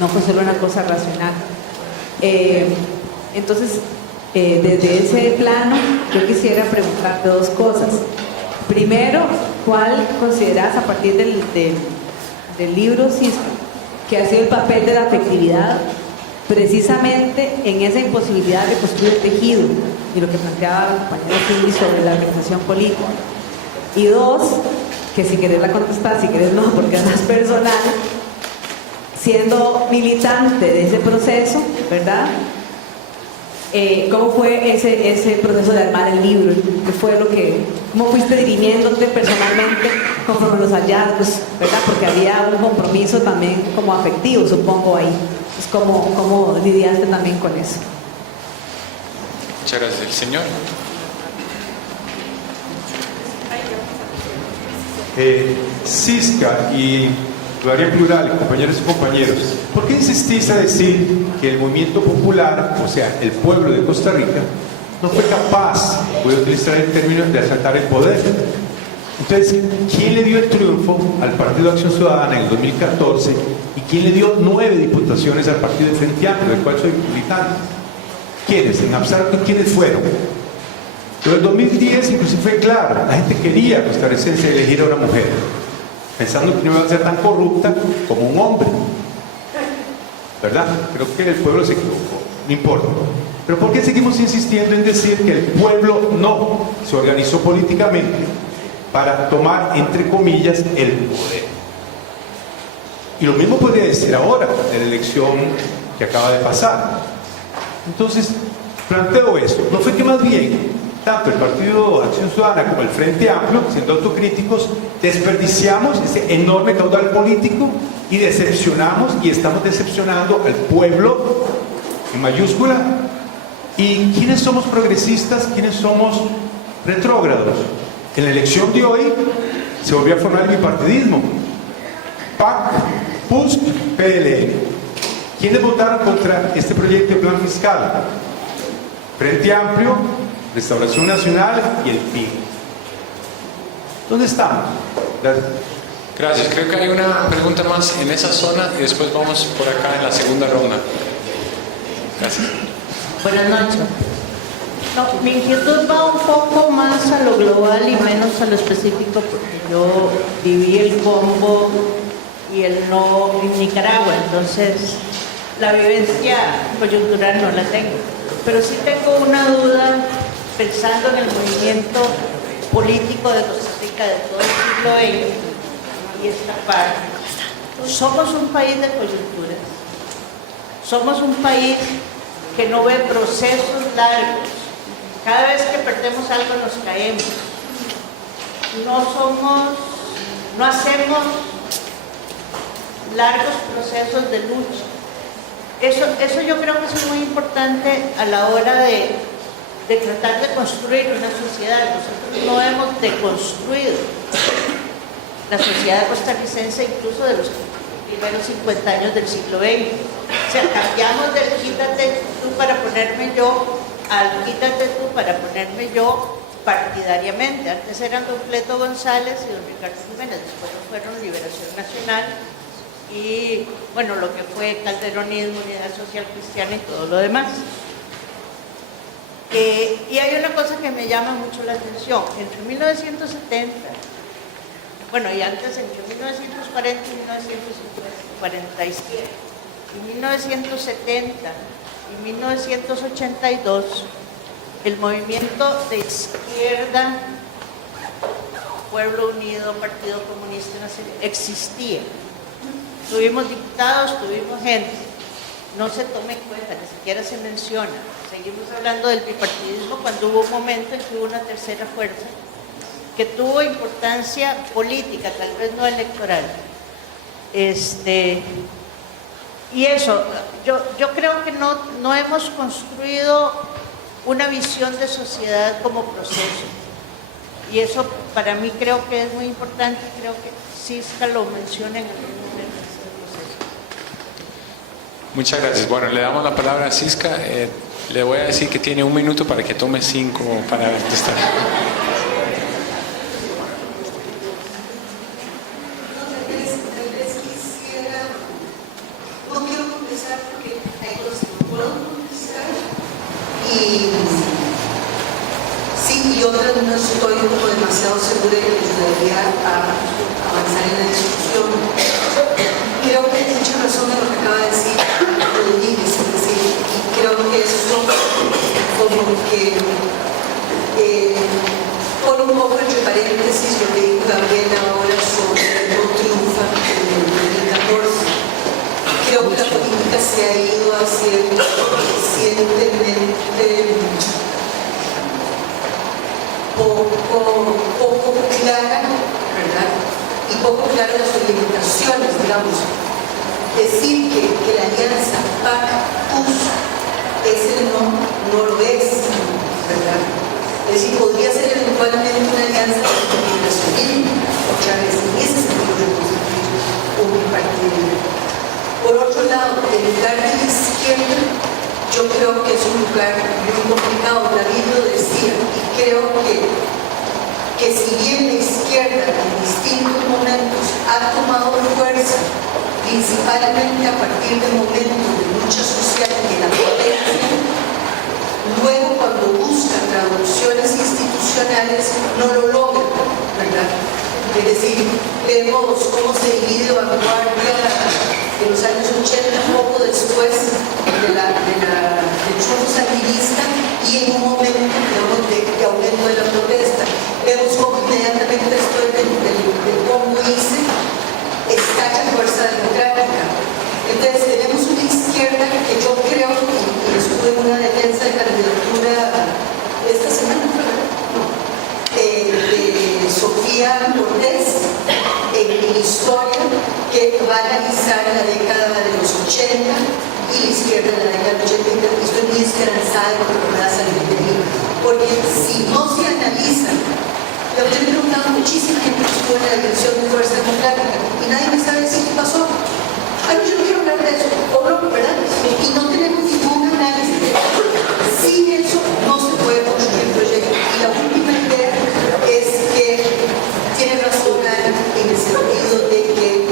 No fue solo una cosa racional. Entonces, desde ese plano, yo quisiera preguntarte dos cosas. Primero, ¿cuál consideras, a partir del libro Cisca, que ha sido el papel de la afectividad precisamente en esa imposibilidad de construir tejido, y lo que planteaba la compañera Cindy sobre la organización política? Y dos, que si querés la contestar, si querés no, porque es más personal, siendo militante de ese proceso, ¿verdad? ¿Cómo fue ese proceso de armar el libro? ¿Qué fue cómo fuiste dirimiéndote personalmente conforme los hallazgos, ¿verdad? Porque había un compromiso también como afectivo, supongo, ahí. Pues, ¿cómo lidiaste también con eso? Muchas gracias. El señor. Cisca y lo haría en plural, compañeros y compañeros, ¿por qué insistís a decir que el movimiento popular, o sea, el pueblo de Costa Rica, no fue capaz, voy a utilizar el término, de asaltar el poder? Entonces, ¿quién le dio el triunfo al Partido de Acción Ciudadana en el 2014 y quién le dio 9 diputaciones al Partido de Frente Amplio, del cual soy militante? ¿Quiénes? En abstracto, ¿quiénes fueron? Pero en el 2010 inclusive fue claro, la gente quería costarricense elegir a una mujer, pensando que no iba a ser tan corrupta como un hombre, ¿verdad? Creo que el pueblo se equivocó, no importa. Pero ¿por qué seguimos insistiendo en decir que el pueblo no se organizó políticamente para tomar, entre comillas, el poder? Y lo mismo podría decir ahora, de la elección que acaba de pasar. Entonces, planteo eso. ¿No fue que más bien tanto el Partido de Acción Ciudadana como el Frente Amplio, siendo autocríticos, desperdiciamos ese enorme caudal político y decepcionamos y estamos decepcionando al pueblo en mayúscula? ¿Y quiénes somos progresistas? ¿Quiénes somos retrógrados? En la elección de hoy se volvió a formar el bipartidismo. PAC, PUSC, PLN. ¿Quiénes votaron contra este proyecto de plan fiscal? Frente Amplio, Restauración Nacional y el PIB. ¿Dónde estamos? Gracias. Gracias. Creo que hay una pregunta más en esa zona y después vamos por acá en la segunda ronda. Gracias. Buenas noches. No, mi inquietud va un poco más a lo global y menos a lo específico, porque yo viví el combo y el no en Nicaragua, entonces la vivencia coyuntural no la tengo. Pero sí tengo una duda pensando en el movimiento político de Costa Rica de todo el siglo XX y esta parte. Somos un país de coyunturas. Somos un país que no ve procesos largos. Cada vez que perdemos algo nos caemos. No hacemos largos procesos de lucha. Eso yo creo que es muy importante a la hora de tratar de construir una sociedad. Nosotros no hemos deconstruido la sociedad costarricense incluso de los primeros 50 años del siglo XX. O sea, cambiamos del quítate tú para ponerme yo al quítate tú para ponerme yo partidariamente. Antes eran don Cleto González y don Ricardo Jiménez, después fueron Liberación Nacional y bueno, lo que fue calderonismo, Unidad Social Cristiana y todo lo demás. Y hay una cosa que me llama mucho la atención. Entre 1970, bueno, y antes, entre 1940 y 1947, y 1970 y 1982, el movimiento de izquierda, Pueblo Unido, Partido Comunista Nacional, existía. Tuvimos diputados, tuvimos gente. No se toma en cuenta, ni siquiera se menciona. Seguimos hablando del bipartidismo cuando hubo un momento en que hubo una tercera fuerza que tuvo importancia política, tal vez no electoral. Y eso, yo creo que no hemos construido una visión de sociedad como proceso. Y eso para mí creo que es muy importante, creo que Cisca lo menciona en algún momento de este proceso. Muchas gracias. Bueno, le damos la palabra a Cisca. Le voy a decir que tiene 1 minuto para que tome 5 para contestar. No quiero contestar porque hay cosas que no puedo contestar y sí, y otras no estoy como demasiado segura de que les ayudaría a avanzar en la discusión. Creo que hay mucha razón en lo que acaba de decir Rodríguez, es decir, y creo que eso como que pone un poco entre paréntesis lo que dijo Gabriel ahora sobre no triunfa en el 2014. Creo que la política se ha ido haciendo recientemente digamos, decir que la alianza PAC-PUS es el no lo es, ¿verdad? Es decir, podría ser eventualmente una alianza de migracionismo, o Chávez en ese sentido de constituir un partido. Por otro lado, el lugar de la izquierda, yo creo que es un lugar muy complicado. David lo decía, y creo que si bien la izquierda en distintos momentos ha tomado fuerza, principalmente a partir del momento de lucha social de la potencia, luego cuando busca traducciones institucionales no lo logra, ¿verdad? Es decir, vemos cómo se divide vanguardia en los años 80, poco después del triunfo sandinista, y en un momento, digamos, de aumento de la protesta. Vemos cómo inmediatamente después del combo ICE estalla Fuerza Democrática. Entonces tenemos una izquierda que yo creo, y estuve en una defensa de candidatura esta semana, de Sofía Cortés, en mi historia, que va a analizar la década de los 80 y la izquierda de la década de los 80, y estoy muy esperanzada de que pueda salir de ahí. Porque si no se analiza, yo me he preguntado a muchísima gente que estuvo en la dirección de Fuerza Democrática y nadie me sabe decir qué pasó. Ay, yo no quiero hablar de eso, o no, ¿verdad? Y no tenemos ningún análisis. Sin eso no se puede construir el proyecto. Y la última idea es que tiene razón Ana, en el sentido de que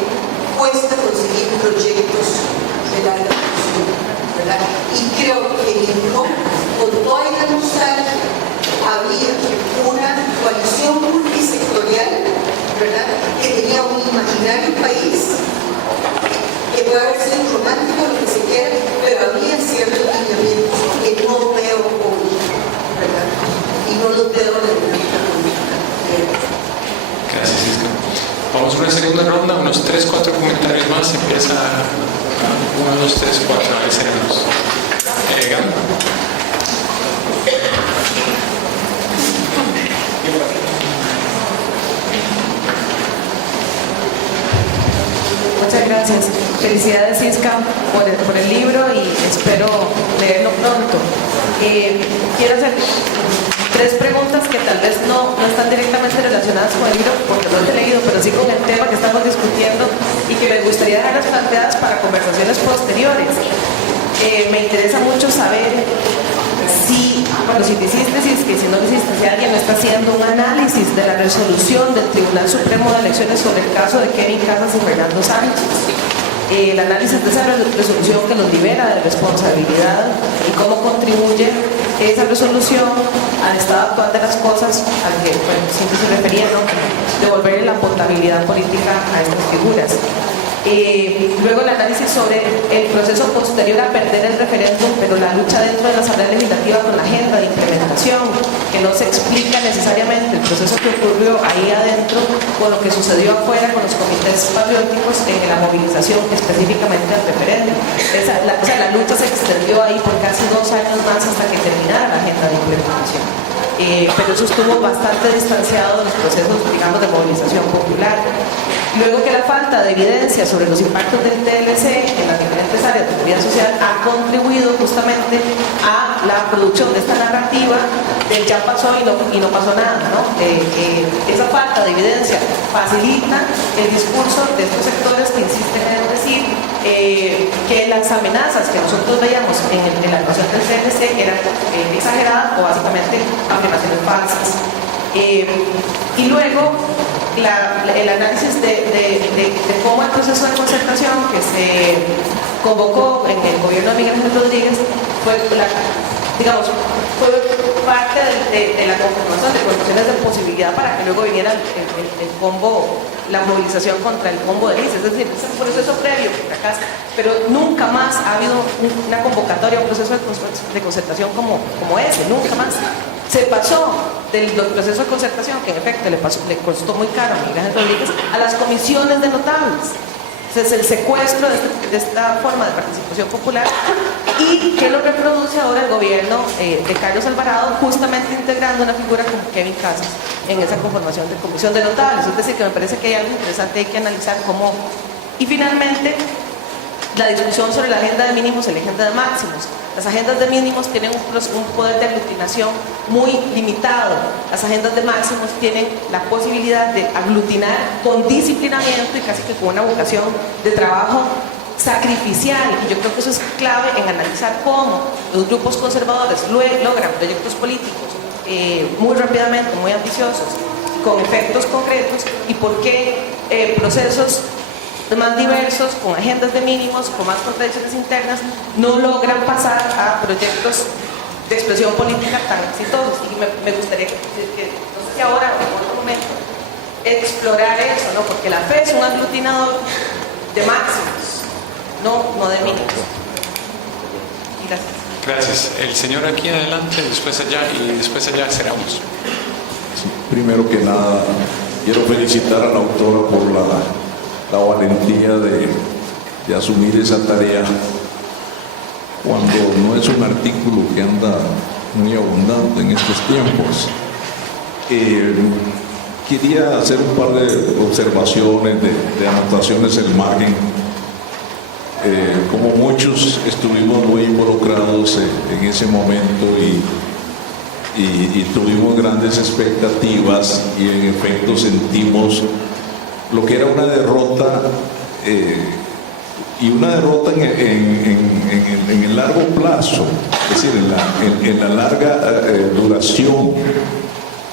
cuesta conseguir proyectos de larga duración, ¿verdad? Y creo que en el con toda la nostalgia había una coalición multisectorial, ¿verdad?, que tenía un imaginario país, que puede haber sido romántico, lo que se quiera, pero había ciertos lineamientos que no veo hoy, ¿verdad? Y no los veo en la dinámica política. Gracias, Isca. Vamos a una segunda ronda, unos 3-4 comentarios más. Empieza 1, 2, 3, 4. A ver, seremos. Muchas gracias. Felicidades, Isca, por el libro y espero leerlo pronto. Quiero hacer 3 preguntas que tal vez no están directamente relacionadas con el libro, porque no lo he leído, pero sí con el tema que estamos discutiendo y que me gustaría dejarlas planteadas para conversaciones posteriores. Me interesa mucho saber si te hiciste, si no lo hiciste, si alguien no está haciendo un análisis de la resolución del Tribunal Supremo de Elecciones sobre el caso de Kevin Casas y Fernando Sánchez. El análisis de esa resolución que nos libera de responsabilidad y cómo contribuye esa resolución al estado actual de las cosas, al que siempre se refería, ¿no?, devolverle la potabilidad política a estas figuras. Luego el análisis sobre el proceso posterior a perder el referéndum, pero la lucha dentro de la Asamblea Legislativa con la agenda de implementación, que no se explica necesariamente el proceso que ocurrió ahí adentro con lo que sucedió afuera con los comités patrióticos en la movilización específicamente al referéndum. La lucha se extendió ahí por casi 2 años más hasta que terminara la agenda de implementación. Pero eso estuvo bastante distanciado de los procesos, digamos, de movilización popular. Luego que la falta de evidencia sobre los impactos del TLC en las diferentes áreas de seguridad social ha contribuido justamente a la producción de esta narrativa del ya pasó y no pasó nada, ¿no? Esa falta de evidencia facilita el discurso de estos sectores que insisten en decir que las amenazas que nosotros veíamos en la actuación del TLC eran exageradas o básicamente afirmaciones falsas. Y luego el análisis de cómo el proceso de concertación que se convocó en el gobierno de Miguel Ángel Rodríguez fue parte de la conformación de condiciones de posibilidad para que luego viniera el combo, la movilización contra el combo de ICE. Es decir, es un proceso previo que fracasa, pero nunca más ha habido una convocatoria, un proceso de concertación como ese, nunca más. Se pasó del proceso de concertación, que en efecto le costó muy caro a Miguel Ángel Rodríguez, a las comisiones de notables. Entonces, el secuestro de esta forma de participación popular, y que lo reproduce ahora el gobierno de Carlos Alvarado, justamente integrando una figura como Kevin Casas en esa conformación de comisión de notables. Es decir, que me parece que hay algo interesante, hay que analizar cómo Y finalmente, la discusión sobre la agenda de mínimos y la agenda de máximos. Las agendas de mínimos tienen un poder de aglutinación muy limitado. Las agendas de máximos tienen la posibilidad de aglutinar con disciplinamiento y casi que con una vocación de trabajo sacrificial. Y yo creo que eso es clave en analizar cómo los grupos conservadores logran proyectos políticos muy rápidamente, muy ambiciosos, con efectos concretos, y por qué procesos más diversos, con agendas de mínimos, con más contradicciones internas, no logran pasar a proyectos de expresión política tan exitosos. Y me gustaría que no sé si ahora o en otro momento, explorar eso, ¿no? Porque la fe es un aglutinador de máximos, no de mínimos. Y gracias. Gracias. El señor aquí adelante, después allá y después allá cerramos. Sí, primero que nada, quiero felicitar a la autora por la valentía de asumir esa tarea cuando no es un artículo que anda muy abundante en estos tiempos. Quería hacer un par de observaciones, de anotaciones al margen. Como muchos estuvimos muy involucrados en ese momento y tuvimos grandes expectativas, y en efecto sentimos lo que era una derrota, y una derrota en el largo plazo, es decir, en la larga duración,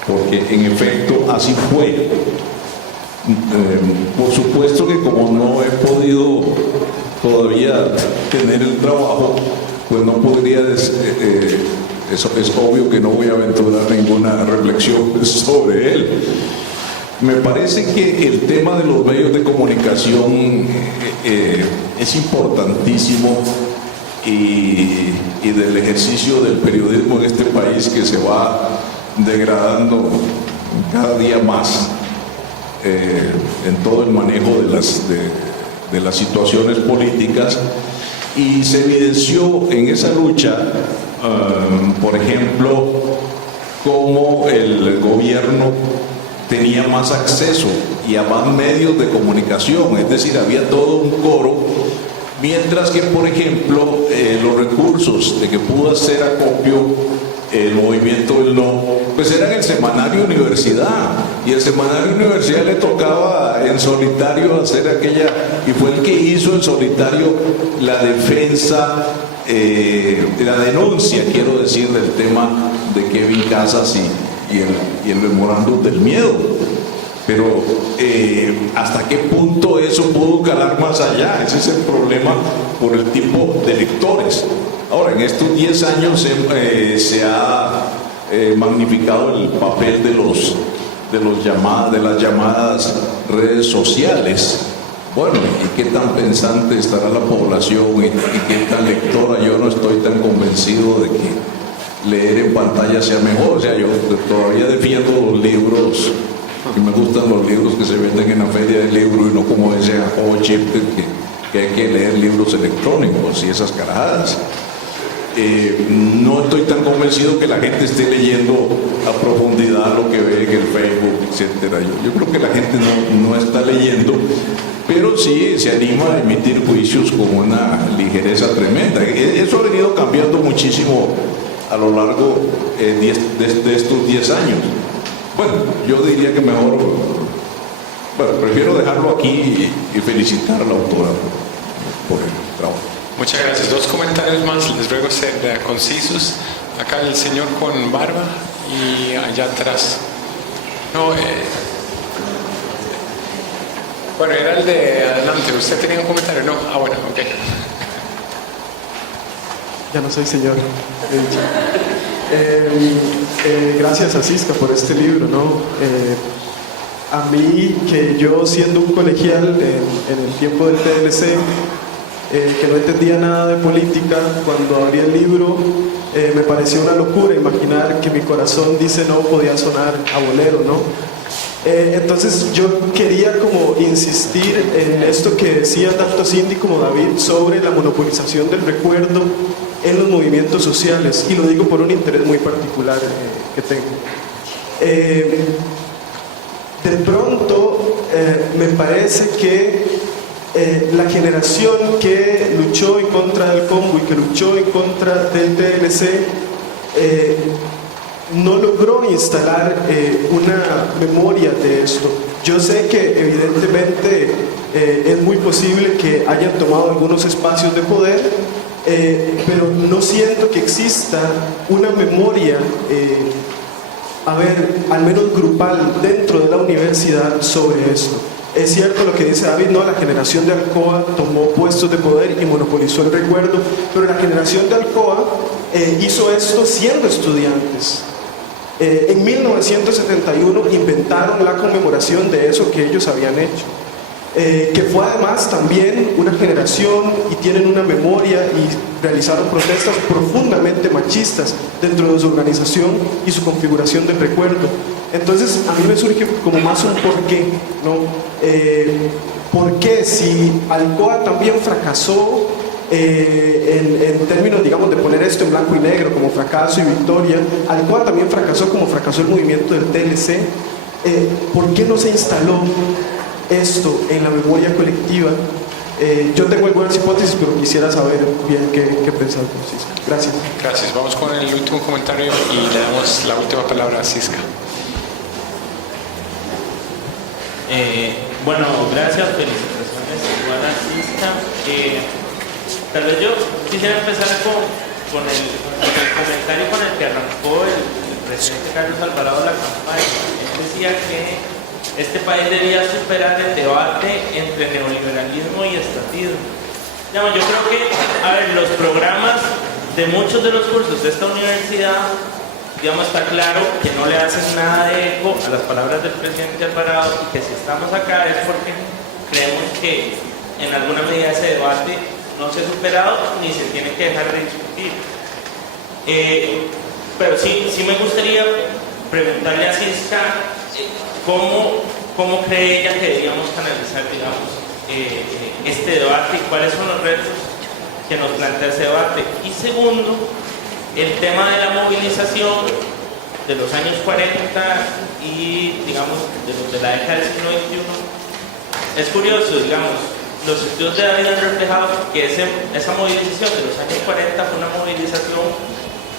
porque en efecto así fue. Por supuesto que como no he podido todavía tener el trabajo, pues no podría eso es obvio que no voy a aventurar ninguna reflexión sobre él. Me parece que el tema de los medios de comunicación es importantísimo, y del ejercicio del periodismo en este país, que se va degradando cada día más en todo el manejo de las situaciones políticas, y se evidenció en esa lucha, por ejemplo, cómo el gobierno tenía más acceso y a más medios de comunicación, es decir, había todo un coro, mientras que, por ejemplo, los recursos de que pudo hacer acopio el movimiento del no, pues eran el semanario Universidad, y el semanario Universidad le tocaba en solitario hacer aquella, y fue el que hizo en solitario la defensa, la denuncia, quiero decir, del tema de Kevin Casas y el memorándum del miedo. Pero ¿hasta qué punto eso pudo calar más allá? Ese es el problema por el tipo de lectores. Ahora, en estos 10 años se ha magnificado el papel de las llamadas redes sociales. Bueno, ¿y qué tan pensante estará la población y qué tan lectora? Yo no estoy tan convencido de que leer en pantalla sea mejor. O sea, yo todavía defiendo los libros, que me gustan los libros que se venden en la feria del libro, y no como ese Chip que hay que leer libros electrónicos y esas carajadas. No estoy tan convencido que la gente esté leyendo a profundidad lo que ve en el Facebook, etcétera. Yo creo que la gente no está leyendo, pero sí se anima a emitir juicios con una ligereza tremenda. Eso ha venido cambiando muchísimo a lo largo de estos 10 años. Bueno, yo diría que mejor, prefiero dejarlo aquí y felicitar a la autora por el trabajo. Muchas gracias. 2 comentarios más, les ruego ser concisos. Acá el señor con barba y allá atrás. No, bueno, era el de adelante. ¿Usted tenía un comentario? No. Ah, bueno, ok. Ya no soy señor. Gracias a Cisca por este libro, ¿no? A mí, que yo siendo un colegial en el tiempo del TLC, que no entendía nada de política, cuando abrí el libro me pareció una locura imaginar que Mi corazón dice no podía sonar a bolero, ¿no? Entonces yo quería como insistir en esto que decía tanto Cindy como David sobre la monopolización del recuerdo en los movimientos sociales, y lo digo por un interés muy particular que tengo. De pronto me parece que la generación que luchó en contra del combo y que luchó en contra del TLC no logró instalar una memoria de esto. Yo sé que evidentemente es muy posible que hayan tomado algunos espacios de poder, pero no siento que exista una memoria, al menos grupal dentro de la universidad sobre esto. Es cierto lo que dice David, ¿no? La generación de Alcoa tomó puestos de poder y monopolizó el recuerdo, pero la generación de Alcoa hizo esto siendo estudiantes. En 1971 inventaron la conmemoración de eso que ellos habían hecho, que fue además también una generación y tienen una memoria y realizaron protestas profundamente machistas dentro de su organización y su configuración del recuerdo. Entonces a mí me surge como más un porqué, ¿no? ¿Por qué si Alcoa también fracasó en términos, digamos, de poner esto en blanco y negro como fracaso y victoria? Alcoa también fracasó como fracasó el movimiento del TLC. ¿Por qué no se instaló esto en la memoria colectiva? Yo tengo algunas hipótesis, pero quisiera saber bien qué pensar, Francisco. Gracias. Gracias. Vamos con el último comentario y le damos la última palabra a Cisca. Bueno, gracias, felicitaciones igual a Cisca. Tal vez yo quisiera empezar con el comentario con el que arrancó el presidente Carlos Alvarado de la campaña. Él decía que este país debía superar el debate entre neoliberalismo y estatismo. Yo creo que, los programas de muchos de los cursos de esta universidad, está claro que no le hacen nada de eco a las palabras del presidente Alvarado, y que si estamos acá es porque creemos que en alguna medida ese debate no se ha superado ni se tiene que dejar de discutir. Pero sí me gustaría preguntarle a Cisca cómo cree ella que deberíamos canalizar, este debate y cuáles son los retos que nos plantea ese debate. Y segundo, el tema de la movilización de los años 40 y, de la década del siglo XXI. Es curioso, los estudios de David han reflejado que esa movilización de los años 40 fue una movilización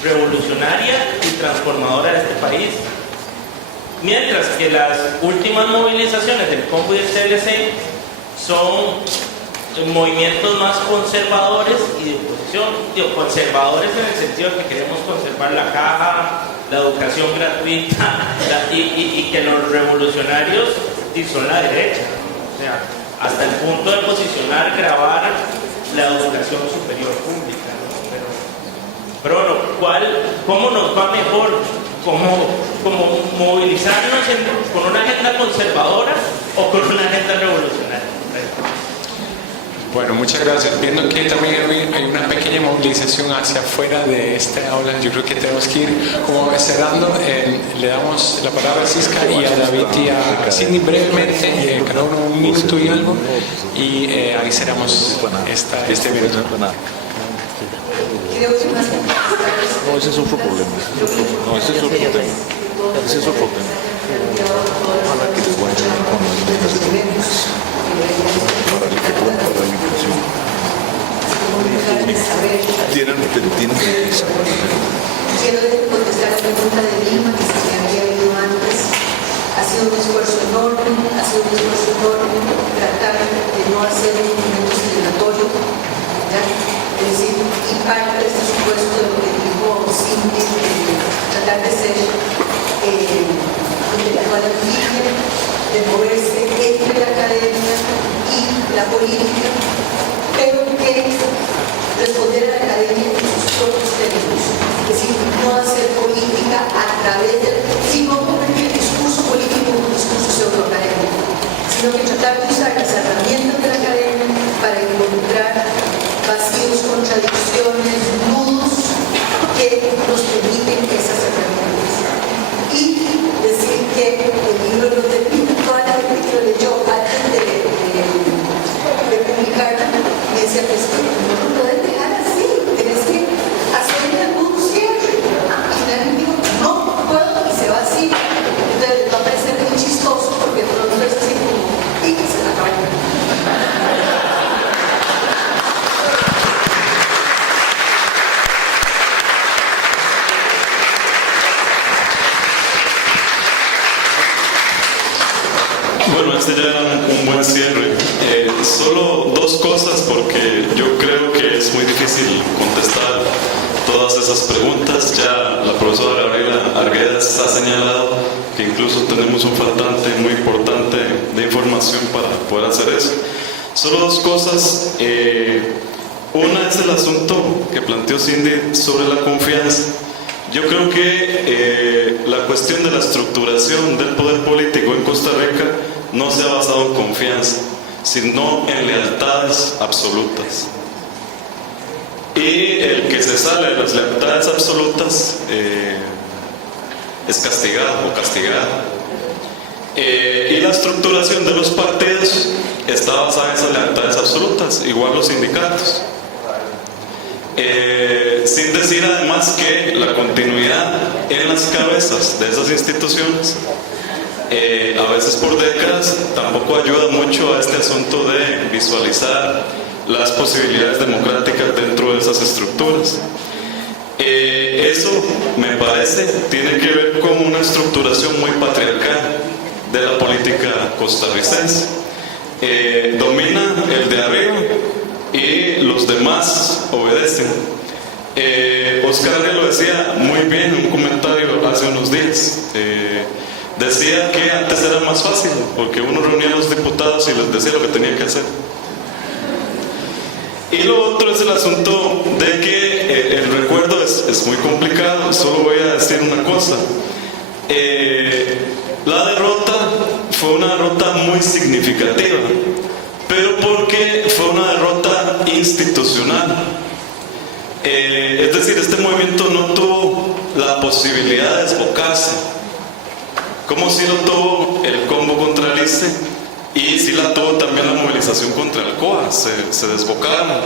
revolucionaria y transformadora de este país, mientras que las últimas movilizaciones del combo y del TLC son movimientos más conservadores y de oposición. Conservadores en el sentido de que queremos conservar la caja, la educación gratuita, y que los revolucionarios son la derecha, hasta el punto de posicionar, grabar la educación superior pública, pero bueno, ¿cómo nos va mejor? ¿Cómo movilizarnos con una agenda conservadora o con una agenda revolucionaria? Bueno, muchas gracias. Viendo que también hay una pequeña movilización hacia afuera de esta aula, yo creo que tenemos que ir como cerrando. Le damos la palabra a Cisca y a David y a Sidney brevemente, cada uno un minuto y algo, y ahí cerramos este minuto. Creo que más No, ese es otro problema. No, ese es otro tema. Ese es otro tema. Ojalá que les vayan con las medidas para la inclusión. Tienen que saber. Quiero contestar la pregunta de Lima que se me había ido antes. Ha sido un esfuerzo enorme, tratar de no hacer un movimiento discriminatorio. Es decir, y parte de este supuesto de lo que dijo Cindy, tratar de ser intelectual indígena, de moverse entre la academia y la política, pero que responder a la academia en sus propios términos. Es decir, no hacer política a través sino convertir el discurso político en un discurso pseudo-académico, sino que tratar de usar las herramientas de la academia para encontrar vacíos, contradicciones, nudos que nos permiten esas herramientas. Y decir que el libro no termina, toda la gente que lo leyó antes de publicarla me decía, pues no lo puedes dejar así, tienes que hacer algún cierre. Y nadie dijo, no puedo este ya era un buen cierre. Solo dos cosas, porque yo creo que es muy difícil contestar todas esas preguntas. Ya la profesora Gabriela Arguedas ha señalado que incluso tenemos un faltante muy importante de información para poder hacer eso. Solo dos cosas. Una es el asunto que planteó Cindy sobre la confianza. Yo creo que la cuestión de la estructuración del poder político en Costa Rica no se ha basado en confianza, sino en lealtades absolutas. Y el que se sale de las lealtades absolutas es castigado o castigada. Y la estructuración de los partidos está basada en esas lealtades absolutas, igual los sindicatos. Sin decir además que la continuidad en las cabezas de esas instituciones, a veces por décadas, tampoco ayuda mucho a este asunto de visualizar las posibilidades democráticas dentro de esas estructuras. Eso, me parece, tiene que ver con una estructuración muy patriarcal de la política costarricense. Domina el de arriba y los demás obedecen. Oscar lo decía muy bien en un comentario hace unos días. Decía que antes era más fácil porque uno reunía a los diputados y les decía lo que tenían que hacer. Y lo otro es el asunto de que el recuerdo es muy complicado. Solo voy a decir una cosa. La derrota fue una derrota muy significativa, pero porque fue una derrota institucional. Es decir, este movimiento no tuvo la posibilidad de desbocarse, como si lo tuvo el combo contra el ICE, y sí la tuvo también la movilización contra el COA, se desbocaron.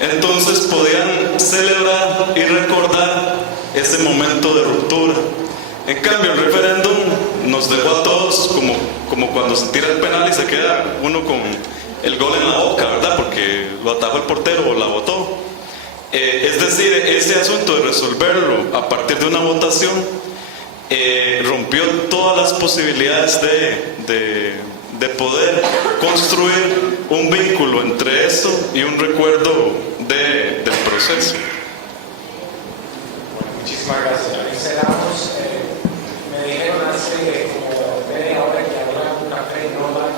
Entonces podían celebrar y recordar ese momento de ruptura. En cambio, el referéndum nos dejó a todos como cuando se tira el penal y se queda uno con el gol en la boca, ¿verdad? Porque lo atajó el portero o la botó. Es decir, ese asunto de resolverlo a partir de una votación rompió todas las posibilidades de poder construir un vínculo entre eso y un recuerdo del proceso. Muchísimas gracias. Ahí cerramos. Me dijeron hace como media hora que había un café, no va a